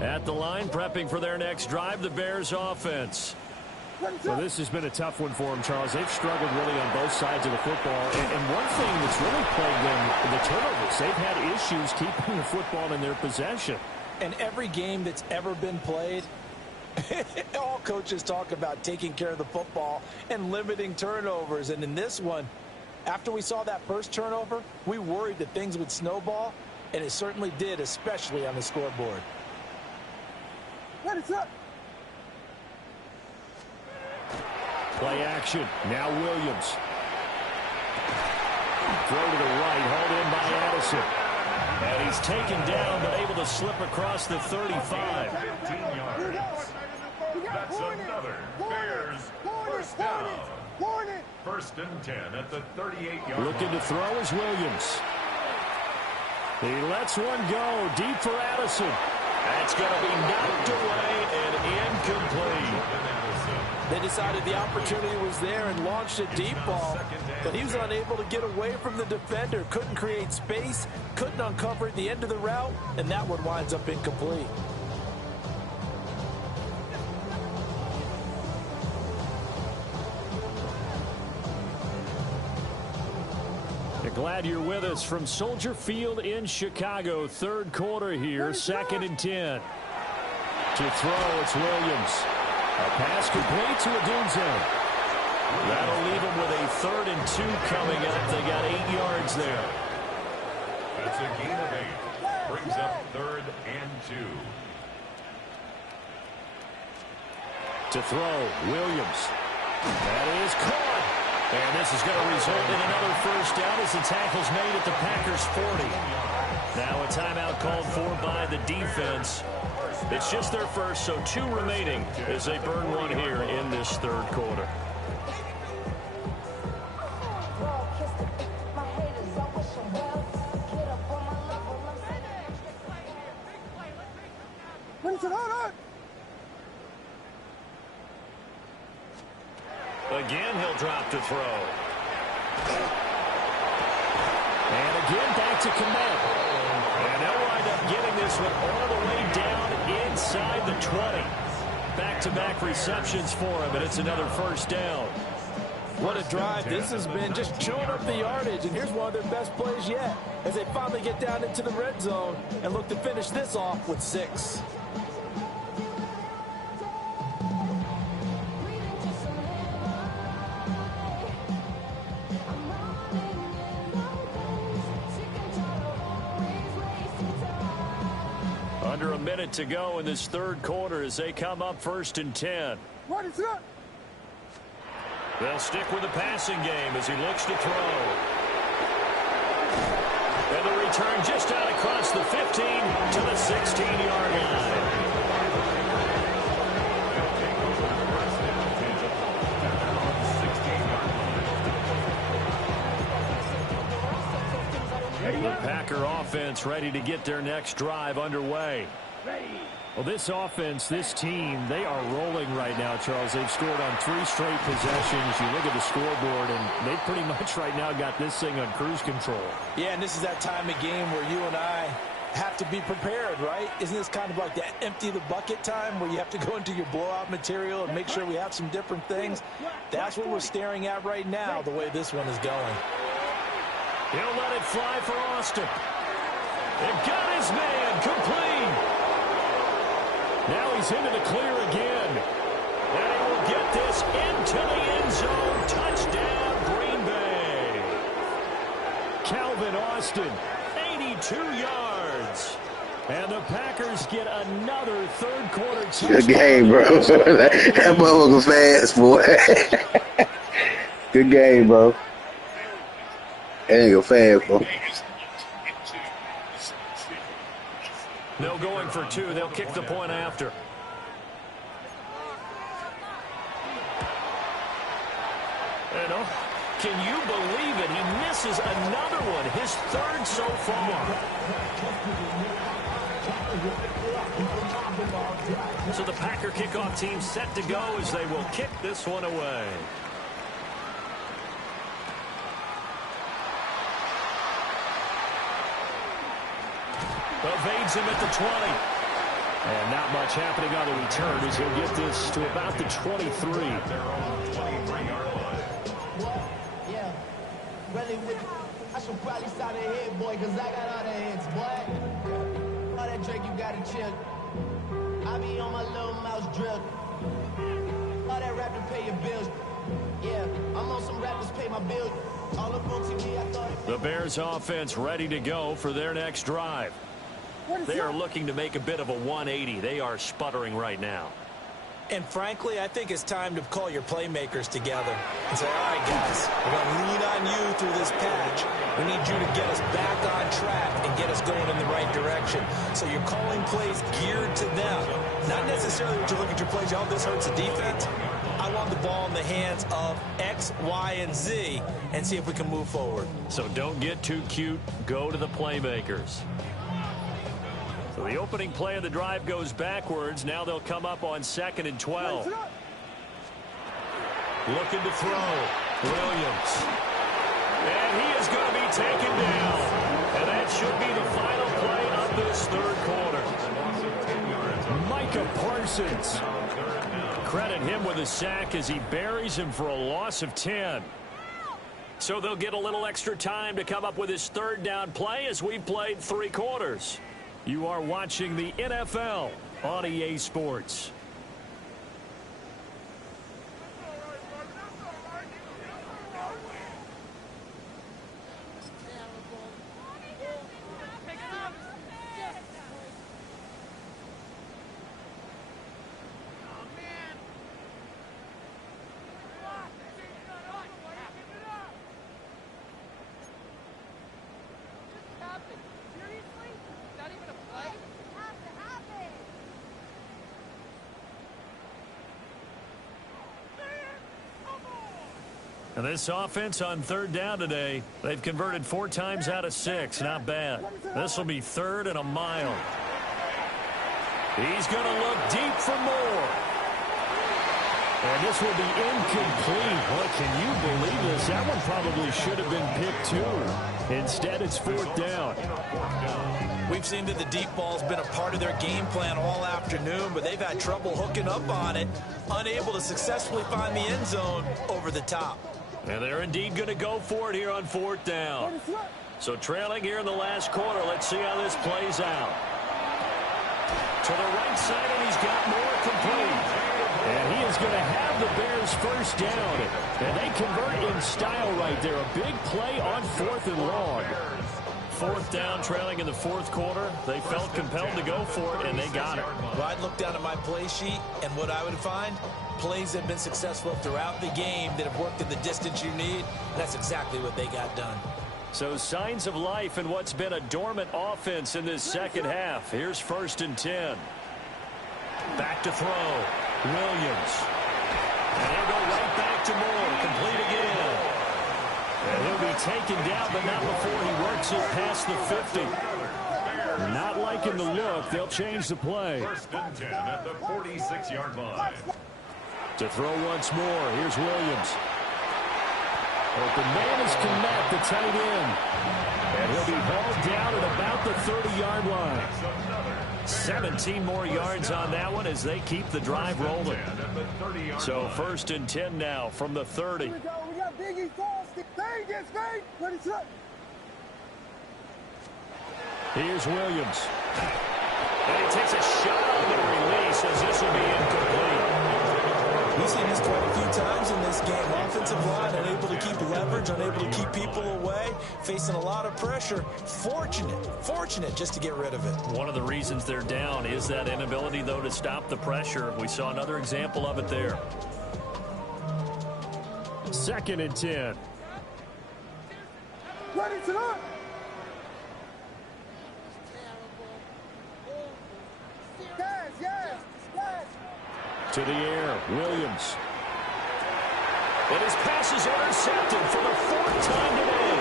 At the line, prepping for their next drive, the Bears offense. So this has been a tough one for them, Charles. They've struggled really on both sides of the football. And one thing that's really plagued them, the turnovers. They've had issues keeping the football in their possession. And every game that's ever been played, all coaches talk about taking care of the football and limiting turnovers. And in this one, after we saw that first turnover, we worried that things would snowball, and it certainly did, especially on the scoreboard. What is up? Play action. Now Williams. Throw to the right, hauled in by Addison. And he's taken down, but able to slip across the 35. 15 yards. That's another Bears first down. First and 10 at the 38-yard line. Looking to throw is Williams. He lets one go deep for Addison. That's going to be knocked away and incomplete. They decided the opportunity was there and launched a deep ball, but he was unable to get away from the defender, couldn't create space, couldn't uncover at the end of the route, and that one winds up incomplete. Glad you're with us from Soldier Field in Chicago. Third quarter here, second and 10. To throw, it's Williams. A pass complete to Odunze. That'll leave them with a 3rd and 2 coming up. They got 8 yards there. That's a gain of 8. Brings up 3rd and 2. To throw, Williams. That is caught. And this is going to result in another first down as the tackle's made at the Packers' 40. Now a timeout called for by the defense. It's just their first, so 2 remaining as they burn one here in this 3rd quarter. Again, he'll drop to throw. And again, back to Komet. And they'll wind up getting this one all the way down inside the 20. Back-to-back receptions for him, and it's another first down. What a drive this has been, just chewing up the yardage. And here's one of their best plays yet as they finally get down into the red zone and look to finish this off with 6. Under a minute to go in this 3rd quarter as they come up 1st and 10. What is that? They'll stick with the passing game as he looks to throw. And the return just out across the 15 to the 16-yard line. The Packer offense ready to get their next drive underway. Well, this offense, this team, they are rolling right now, Charles. They've scored on 3 straight possessions. You look at the scoreboard, and they pretty much right now got this thing on cruise control. Yeah, and this is that time of game where you and I have to be prepared, right? Isn't this kind of like that empty the bucket time where you have to go into your blowout material and make sure we have some different things? That's what we're staring at right now, the way this one is going. He'll let it fly for Austin. And got his man complete. Now he's into the clear again. And he will get this into the end zone. Touchdown, Green Bay. Calvin Austin, 82 yards. And the Packers get another 3rd quarter touchdown. Good game, bro. That motherfucker fast, boy. Good game, bro. That ain't go fast, bro. No going for 2. They'll kick the point after. And can you believe it? He misses another one, his 3rd so far. So the Packer kickoff team set to go as they will kick this one away. Evades him at the 20. And not much happening on the return as he'll get this to about the 23. Yeah. Really, I should probably start a head, boy, because I got all the heads, boy. All that Drake, you got to chill. I be on my little mouse drill. All that rap to pay your bills. Yeah, I'm on some rappers pay my bills. All up on TV, I thought the Bears offense ready to go for their next drive. They are looking to make a bit of a 180. They are sputtering right now. And frankly, I think it's time to call your playmakers together and say, all right, guys, we're going to lean on you through this patch. We need you to get us back on track and get us going in the right direction. So you're calling plays geared to them. Not necessarily what you look at your plays, oh, this hurts the defense. I want the ball in the hands of X, Y, and Z and see if we can move forward. So don't get too cute. Go to the playmakers. So the opening play of the drive goes backwards. Now they'll come up on 2nd and 12. Looking to throw. Williams. And he is going to be taken down. And that should be the final play of this 3rd quarter. Micah Parsons. Credit him with a sack as he buries him for a loss of 10. So they'll get a little extra time to come up with his 3rd down play as we've played 3 quarters. You are watching the NFL on EA Sports. And this offense on third down today, they've converted 4 times out of 6. Not bad. This will be 3rd and a mile. He's going to look deep for more. And this will be incomplete. Boy, can you believe this? That one probably should have been picked too. Instead, it's 4th down. We've seen that the deep ball's been a part of their game plan all afternoon, but they've had trouble hooking up on it, unable to successfully find the end zone over the top. And they're indeed going to go for it here on 4th down. So trailing here in the last quarter. Let's see how this plays out. To the right side, and he's got more complete. And he is going to have the Bears first down. And they convert in style right there. A big play on 4th and long. 4th down, trailing in the 4th quarter. They felt compelled to go for it, and they got it. Well, I'd look down at my play sheet, and what I would find, plays have been successful throughout the game that have worked in the distance you need. And that's exactly what they got done. So signs of life in what's been a dormant offense in this second half. Here's 1st and 10. Back to throw. Williams. And he'll go right back to Moore. Complete again. And he'll be taken down, but not before he works it past the 50. Not liking the look. They'll change the play. 1st and 10 at the 46-yard line. To throw once more. Here's Williams. Open man is Kmet, the tight end. And he'll be hauled down at about the 30-yard line. 17 more yards on that one as they keep the drive rolling. So 1st and 10 now from the 30. Here we go. We got Biggie Fosdick. Vegas, Vegas. What is up? Here's Williams. And he takes a shot on the release as this will be incomplete. We've seen this quite a few times in this game. Offensive line unable to keep leverage, unable to keep people away, facing a lot of pressure. Fortunate just to get rid of it. One of the reasons they're down is that inability, though, to stop the pressure. We saw another example of it there. 2nd and 10. Ready to look. Yes. To the air, Williams. And his pass is intercepted for the 4th time today.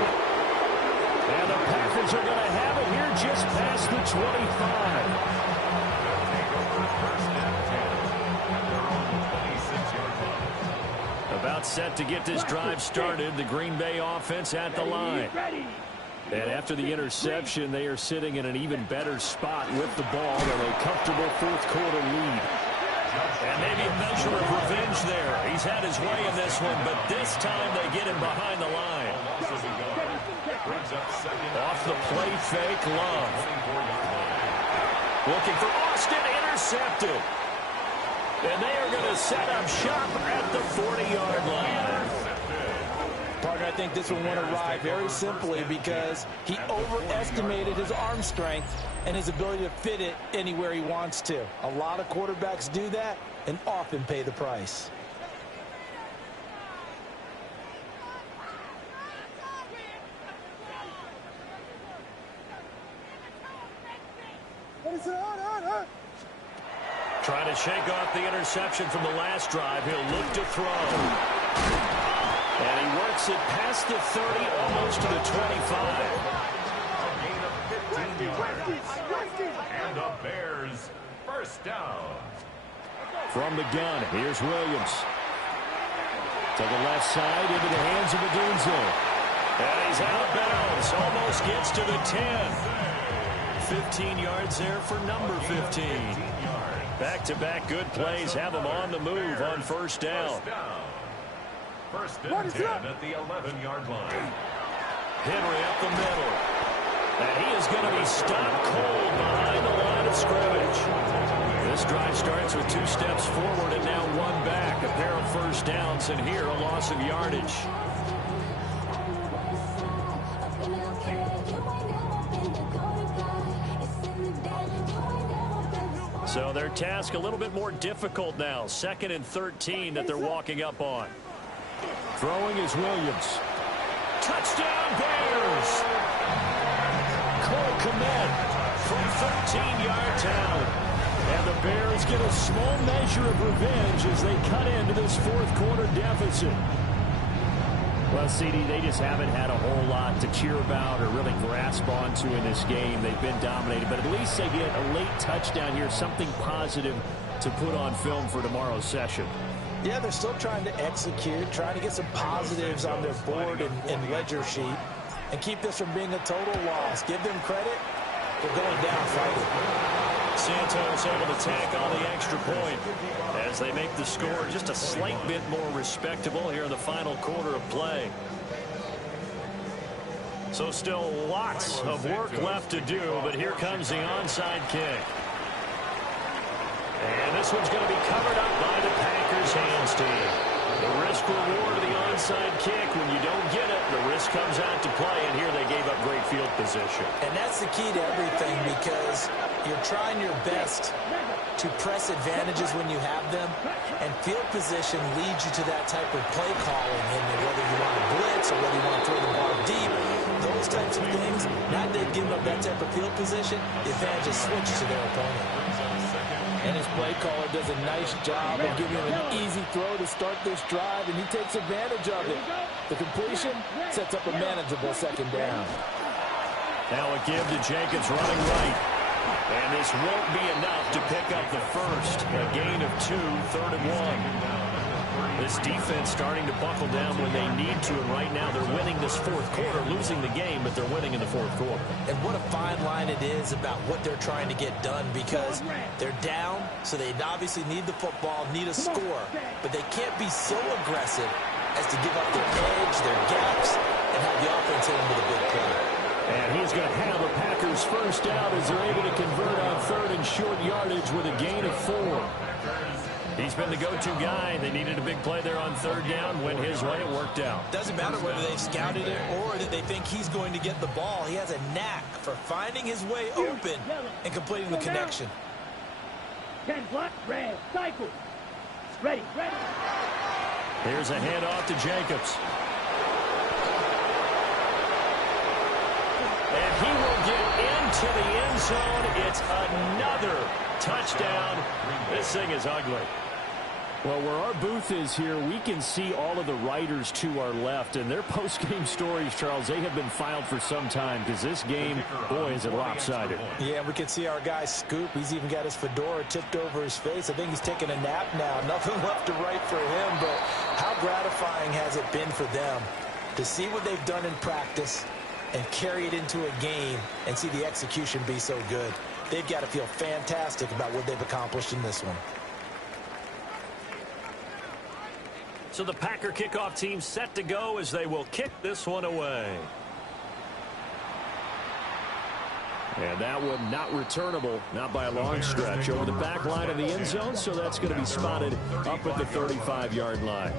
And the Packers are going to have it here just past the 25. About set to get this drive started. The Green Bay offense at the line. And after the interception, they are sitting in an even better spot with the ball and a comfortable 4th quarter lead. And maybe a measure of revenge there. He's had his way in this one, but this time they get him behind the line. Off the play fake, Love. Looking for Austin, intercepted. And they are going to set up shop at the 40-yard line. Partner, I think this one went awry very simply because he overestimated his arm strength and his ability to fit it anywhere he wants to. A lot of quarterbacks do that and often pay the price. Trying to shake off the interception from the last drive. He'll look to throw. And he works it past the 30, almost to the 25. A gain of 15 yards. And the Bears first down. From the gun, here's Williams. To the left side, into the hands of Odunze. And he's out of bounds. Almost gets to the 10. 15 yards there for number 15. Back-to-back good plays have him on the move on 1st down. 1st and 10 at the 11-yard line. Henry up the middle. And he is going to be stopped cold behind the line of scrimmage. This drive starts with 2 steps forward and now 1 back. A pair of first downs, and here a loss of yardage. So their task a little bit more difficult now. 2nd and 13 that they're walking up on. Throwing is Williams. Touchdown Bears! Cole Kmet from 13-yard out. And the Bears get a small measure of revenge as they cut into this 4th quarter deficit. Well, CD, they just haven't had a whole lot to cheer about or really grasp onto in this game. They've been dominated, but at least they get a late touchdown here, something positive to put on film for tomorrow's session. Yeah, they're still trying to execute, trying to get some positives on their board and ledger sheet, and keep this from being a total loss. Give them credit. They're going down fighting. Santos able to tack on the extra point as they make the score just a slight bit more respectable here in the final quarter of play. So still lots of work left to do, but here comes the onside kick. And this one's going to be covered up by the Packers hands team. The risk reward of the onside kick, when you don't get it, the risk comes out to play, and here they gave up great field position. And that's the key to everything, because you're trying your best to press advantages when you have them, and field position leads you to that type of play calling, and whether you want to blitz or whether you want to throw the ball deep, those types of things, now they've given up that type of field position, the advantage is switched to their opponent. And his play caller does a nice job of giving him an easy throw to start this drive, and he takes advantage of it. The completion sets up a manageable 2nd down. Now a give to Jacobs running right. And this won't be enough to pick up the first. A gain of 2, 3rd and 1. This defense starting to buckle down when they need to, and right now they're winning this 4th quarter, losing the game, but they're winning in the 4th quarter. And what a fine line it is about what they're trying to get done, because they're down, so they obviously need the football, need a score, but they can't be so aggressive as to give up their edge, their gaps, and have the offense hit them with a big play. And he's going to have a Packers first down as they're able to convert on 3rd and short yardage with a gain of 4. He's been the go-to guy. They needed a big play there on 3rd down. Went his way. It worked out. Doesn't matter whether they've scouted it or that they think he's going to get the ball. He has a knack for finding his way open and completing the connection. 10 block, red, cycle. Ready. Here's a handoff to Jacobs. And he will get into the end zone. It's another touchdown. This thing is ugly. Well, where our booth is here, we can see all of the writers to our left, and their post-game stories, Charles, they have been filed for some time, because this game, boy, is it lopsided. Yeah, we can see our guy Scoop. He's even got his fedora tipped over his face. I think he's taking a nap now. Nothing left to write for him, but how gratifying has it been for them to see what they've done in practice and carry it into a game and see the execution be so good. They've got to feel fantastic about what they've accomplished in this one. So the Packer kickoff team set to go as they will kick this one away. And that one not returnable, not by a long stretch, over the back line of the end zone, so that's going to be spotted up at the 35-yard line.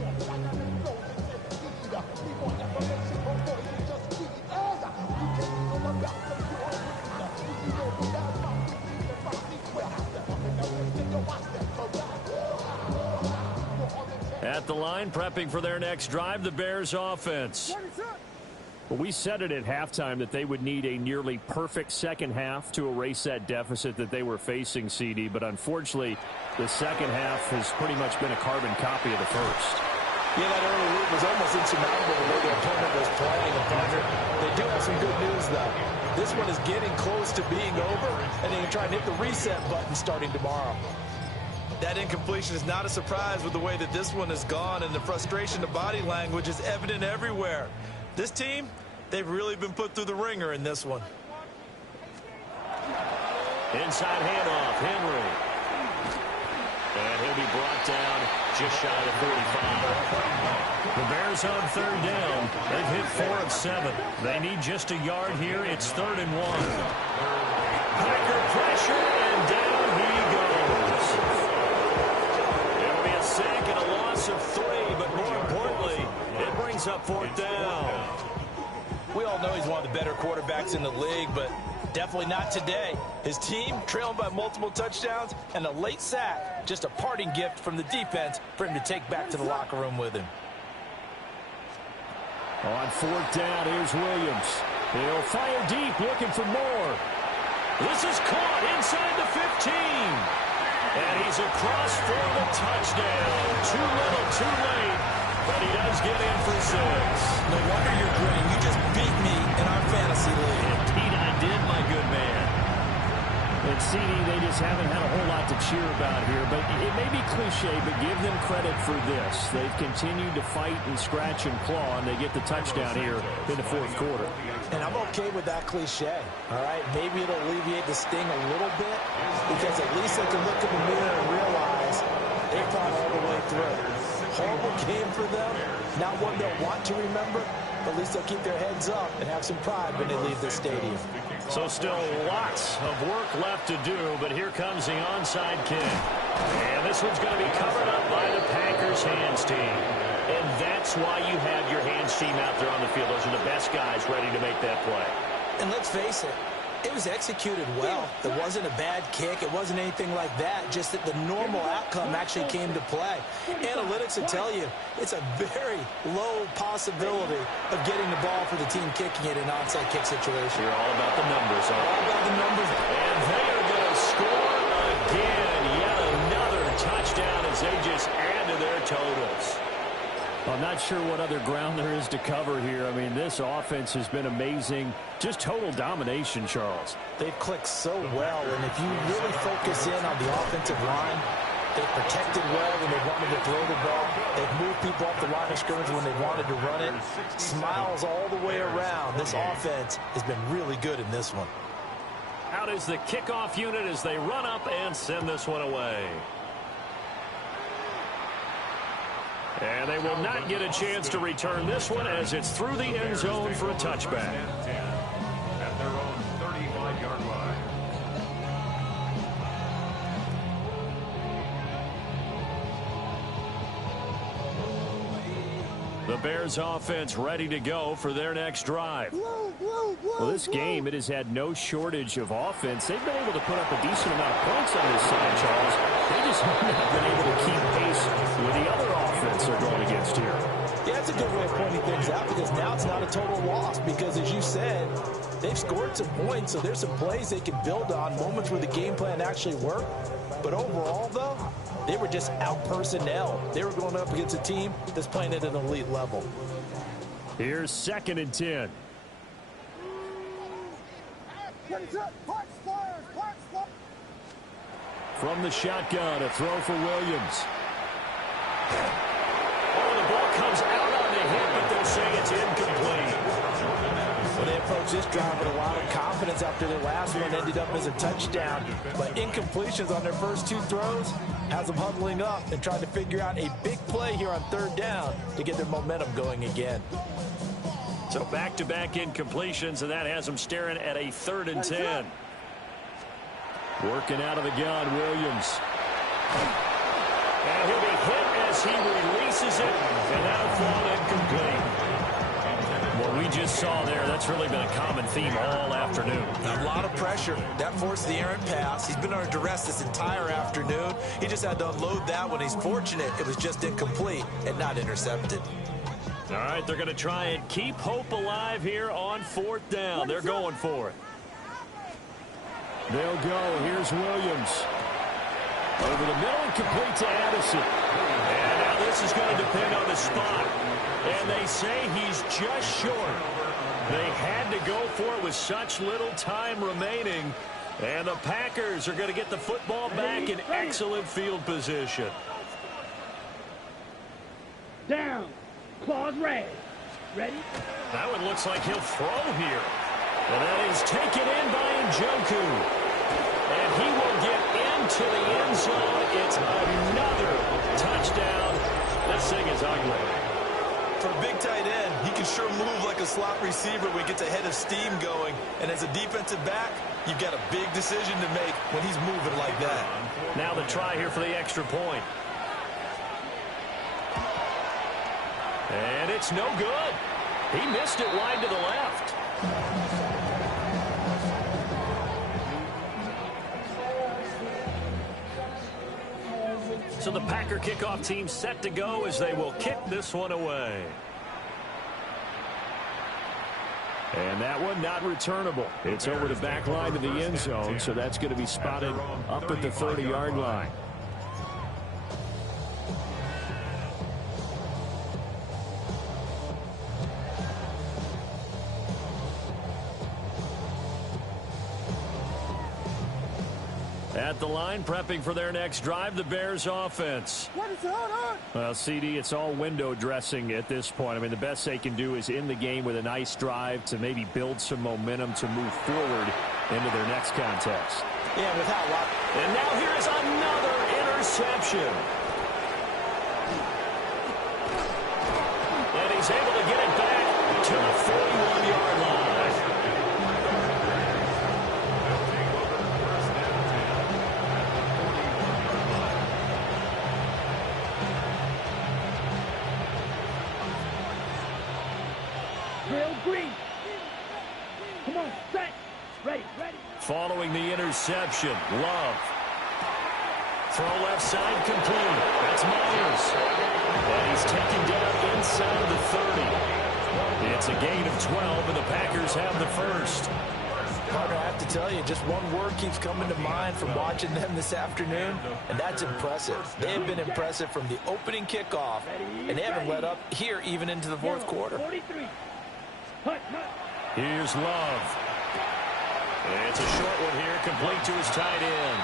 At the line, prepping for their next drive, the Bears offense. Well, we said it at halftime that they would need a nearly perfect second half to erase that deficit that they were facing, CD, but unfortunately, the second half has pretty much been a carbon copy of the first. Yeah, that early lead was almost insurmountable the way their opponent was playing. They do have some good news, though. This one is getting close to being over, and they can try and hit the reset button starting tomorrow. That incompletion is not a surprise with the way that this one has gone, and the frustration, the body language is evident everywhere. This team, they've really been put through the ringer in this one. Inside handoff, Henry. And he'll be brought down just shy of 45. The Bears on 3rd down. They've hit 4 of 7. They need just a yard here. It's 3rd and 1. Packer pressure, and down he goes. It'll be a sack and a loss of 3, but more importantly, it brings up 4th down. We all know he's one of the better quarterbacks in the league, but definitely not today. His team trailing by multiple touchdowns and a late sack. Just a parting gift from the defense for him to take back to the locker room with him. On 4th down, here's Williams. He'll fire deep, looking for more. This is caught inside the 15. And he's across for the touchdown. Too little, too late. But he does get in for 6. No wonder you're grinning. You just beat me in our fantasy league. Indeed I did, my good man. And CD, they just haven't had a whole lot to cheer about here. But it may be cliche, but give them credit for this. They've continued to fight and scratch and claw, and they get the touchdown here in the 4th quarter. And I'm okay with that cliche, all right? Maybe it'll alleviate the sting a little bit, because at least they can look in the mirror and realize they fought all the way through. Horrible game for them, not one they'll want to remember, but at least they'll keep their heads up and have some pride when they leave the stadium. So still lots of work left to do, but here comes the onside kick. And this one's going to be covered up by the Packers hands team. And that's why you have your hands team out there on the field. Those are the best guys ready to make that play. And let's face it, it was executed well. It wasn't a bad kick. It wasn't anything like that. Just that the normal outcome actually came to play. Analytics will tell you it's a very low possibility of getting the ball for the team kicking it in an onside kick situation. You're all about the numbers, huh? All about the numbers. And they are going to score again. Yet another touchdown as they just add to their totals. I'm not sure what other ground there is to cover here. I mean, this offense has been amazing. Just total domination, Charles. They've clicked so well, and if you really focus in on the offensive line, they've protected well when they wanted to throw the ball. They've moved people off the line of scrimmage when they wanted to run it. Smiles all the way around. This offense has been really good in this one. Out is the kickoff unit as they run up and send this one away. And they will not get a chance to return this one as it's through the end zone for a touchback. At their own 35-yard line. The Bears offense ready to go for their next drive. Well, this game, it has had no shortage of offense. They've been able to put up a decent amount of points on this side, Charles. They just haven't been able to keep pace with the other offense they're going against here. Yeah, that's a good way of pointing things out, because now it's not a total loss, because as you said, they've scored some points, so there's some plays they can build on, moments where the game plan actually worked. But overall, though, they were just out-personnel. They were going up against a team that's playing at an elite level. Here's 2nd and 10. From the shotgun, a throw for Williams. Oh, the ball comes out on the hit, but they'll say it's incomplete. Well, they approached this drive with a lot of confidence after their last one ended up as a touchdown. But incompletions on their first 2 throws has them huddling up and trying to figure out a big play here on 3rd down to get their momentum going again. So back-to-back incompletions, and that has them staring at a 3rd and 10. Working out of the gun, Williams. And he'll be hit as he releases it, and that'll fall incomplete. What we just saw there, that's really been a common theme all afternoon. A lot of pressure. That forced the errant pass. He's been under duress this entire afternoon. He just had to unload that one. He's fortunate it was just incomplete and not intercepted. All right, they're going to try and keep hope alive here on 4th down. They're going for it. They'll go. Here's Williams. Over the middle and complete to Addison. And now this is going to depend on the spot. And they say he's just short. They had to go for it with such little time remaining. And the Packers are going to get the football back in excellent field position. Down. Claws raised. Ready? That one looks like he'll throw here. And that is taken in by Njoku. And he will get into the end zone. It's another touchdown. This thing is ugly. For a big tight end, he can sure move like a slot receiver when he gets a head of steam going. And as a defensive back, you've got a big decision to make when he's moving like that. Now the try here for the extra point. And it's no good. He missed it wide to the left. So the Packer kickoff team set to go as they will kick this one away. And that one not returnable. It's over the back line to the end zone, so that's going to be spotted up at the 30-yard line. At the line, prepping for their next drive, the Bears offense. What is going on? Well, CD, it's all window dressing at this point. I mean, the best they can do is in the game with a nice drive to maybe build some momentum to move forward into their next contest. Yeah, without luck. And now here is another interception. And he's able to get it back to the 41-yard line. Come on, set. Ready. Following the interception, Love. Throw left side complete. That's Myers. And he's taken down inside the 30. It's a gain of 12, and the Packers have the first. Partner, I have to tell you, just one word keeps coming to mind from watching them this afternoon, and that's impressive. They have been impressive from the opening kickoff, and they haven't let up here even into the fourth quarter. 43. Here's Love. And it's a short one here, complete to his tight end.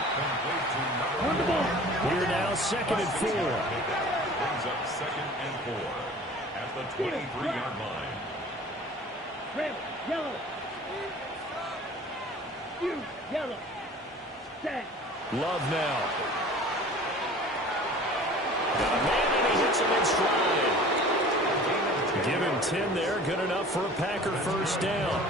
Here now, 2nd and 4. Brings up 2nd and 4 at the 23-yard line. Red, yellow. You, yellow. Set. Love now. Got a man, and he hits him in stride. Give him 10 there. Good enough for a Packer first down.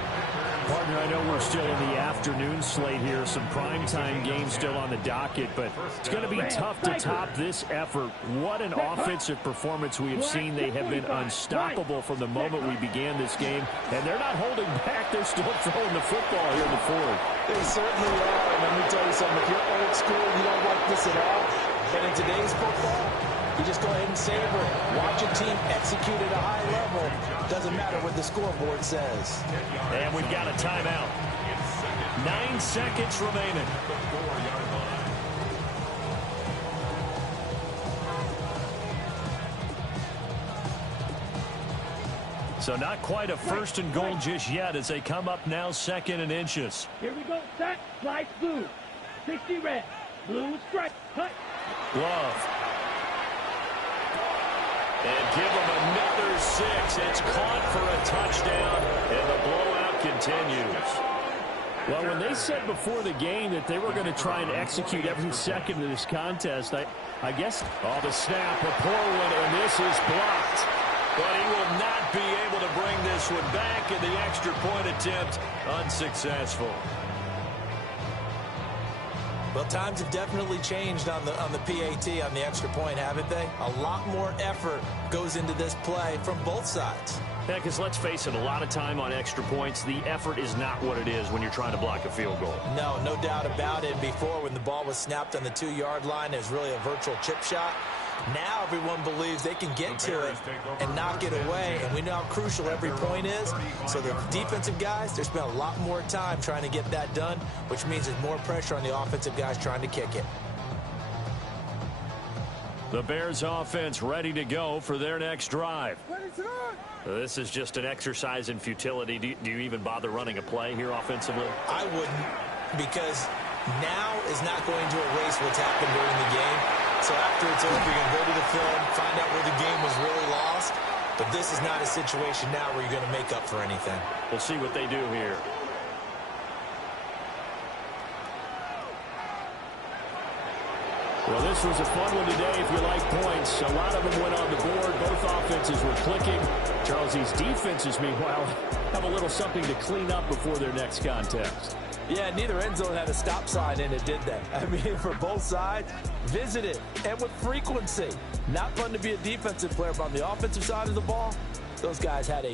Partner, I know we're still in the afternoon slate here. Some primetime games still on the docket, but it's going to be tough to top this effort. What an offensive performance we have seen. They have been unstoppable from the moment we began this game, and they're not holding back. They're still throwing the football here in the fourth. They certainly are. And let me tell you something. If you're old school, you don't like this at all. But in today's football, you just go ahead and savor it. Watch a team execute at a high level. Doesn't matter what the scoreboard says. And we've got a timeout. 9 seconds remaining. So not quite a first and goal just yet as they come up now 2nd and inches. Here we go. Set. Slice blue. 60 red. Blue strike. Cut. Love. And give them another 6. It's caught for a touchdown, and the blowout continues. Well, when they said before the game that they were going to try and execute every second of this contest, I guess, the snap, a poor one, and this is blocked. But he will not be able to bring this one back, and the extra point attempt unsuccessful. Well, times have definitely changed on the PAT, on the extra point, haven't they? A lot more effort goes into this play from both sides. Yeah, because let's face it, a lot of time on extra points, the effort is not what it is when you're trying to block a field goal. No doubt about it. Before, when the ball was snapped on the 2-yard line, it was really a virtual chip shot. Now everyone believes they can get to it and knock it away, and we know how crucial every point is. So the defensive guys, they spend a lot more time trying to get that done, which means there's more pressure on the offensive guys trying to kick it. The Bears offense ready to go for their next drive. This is just an exercise in futility. Do you even bother running a play here offensively? I wouldn't, because now is not going to erase what's happened during the game. So after it's over, you're going to go to the film, find out where the game was really lost. But this is not a situation now where you're going to make up for anything. We'll see what they do here. Well, this was a fun one today if you like points. A lot of them went on the board. Both offenses were clicking. Charles, these defenses, meanwhile, have a little something to clean up before their next contest. Yeah, neither end zone had a stop sign in it, did they? I mean, for both sides, visited and with frequency. Not fun to be a defensive player, but on the offensive side of the ball, those guys had a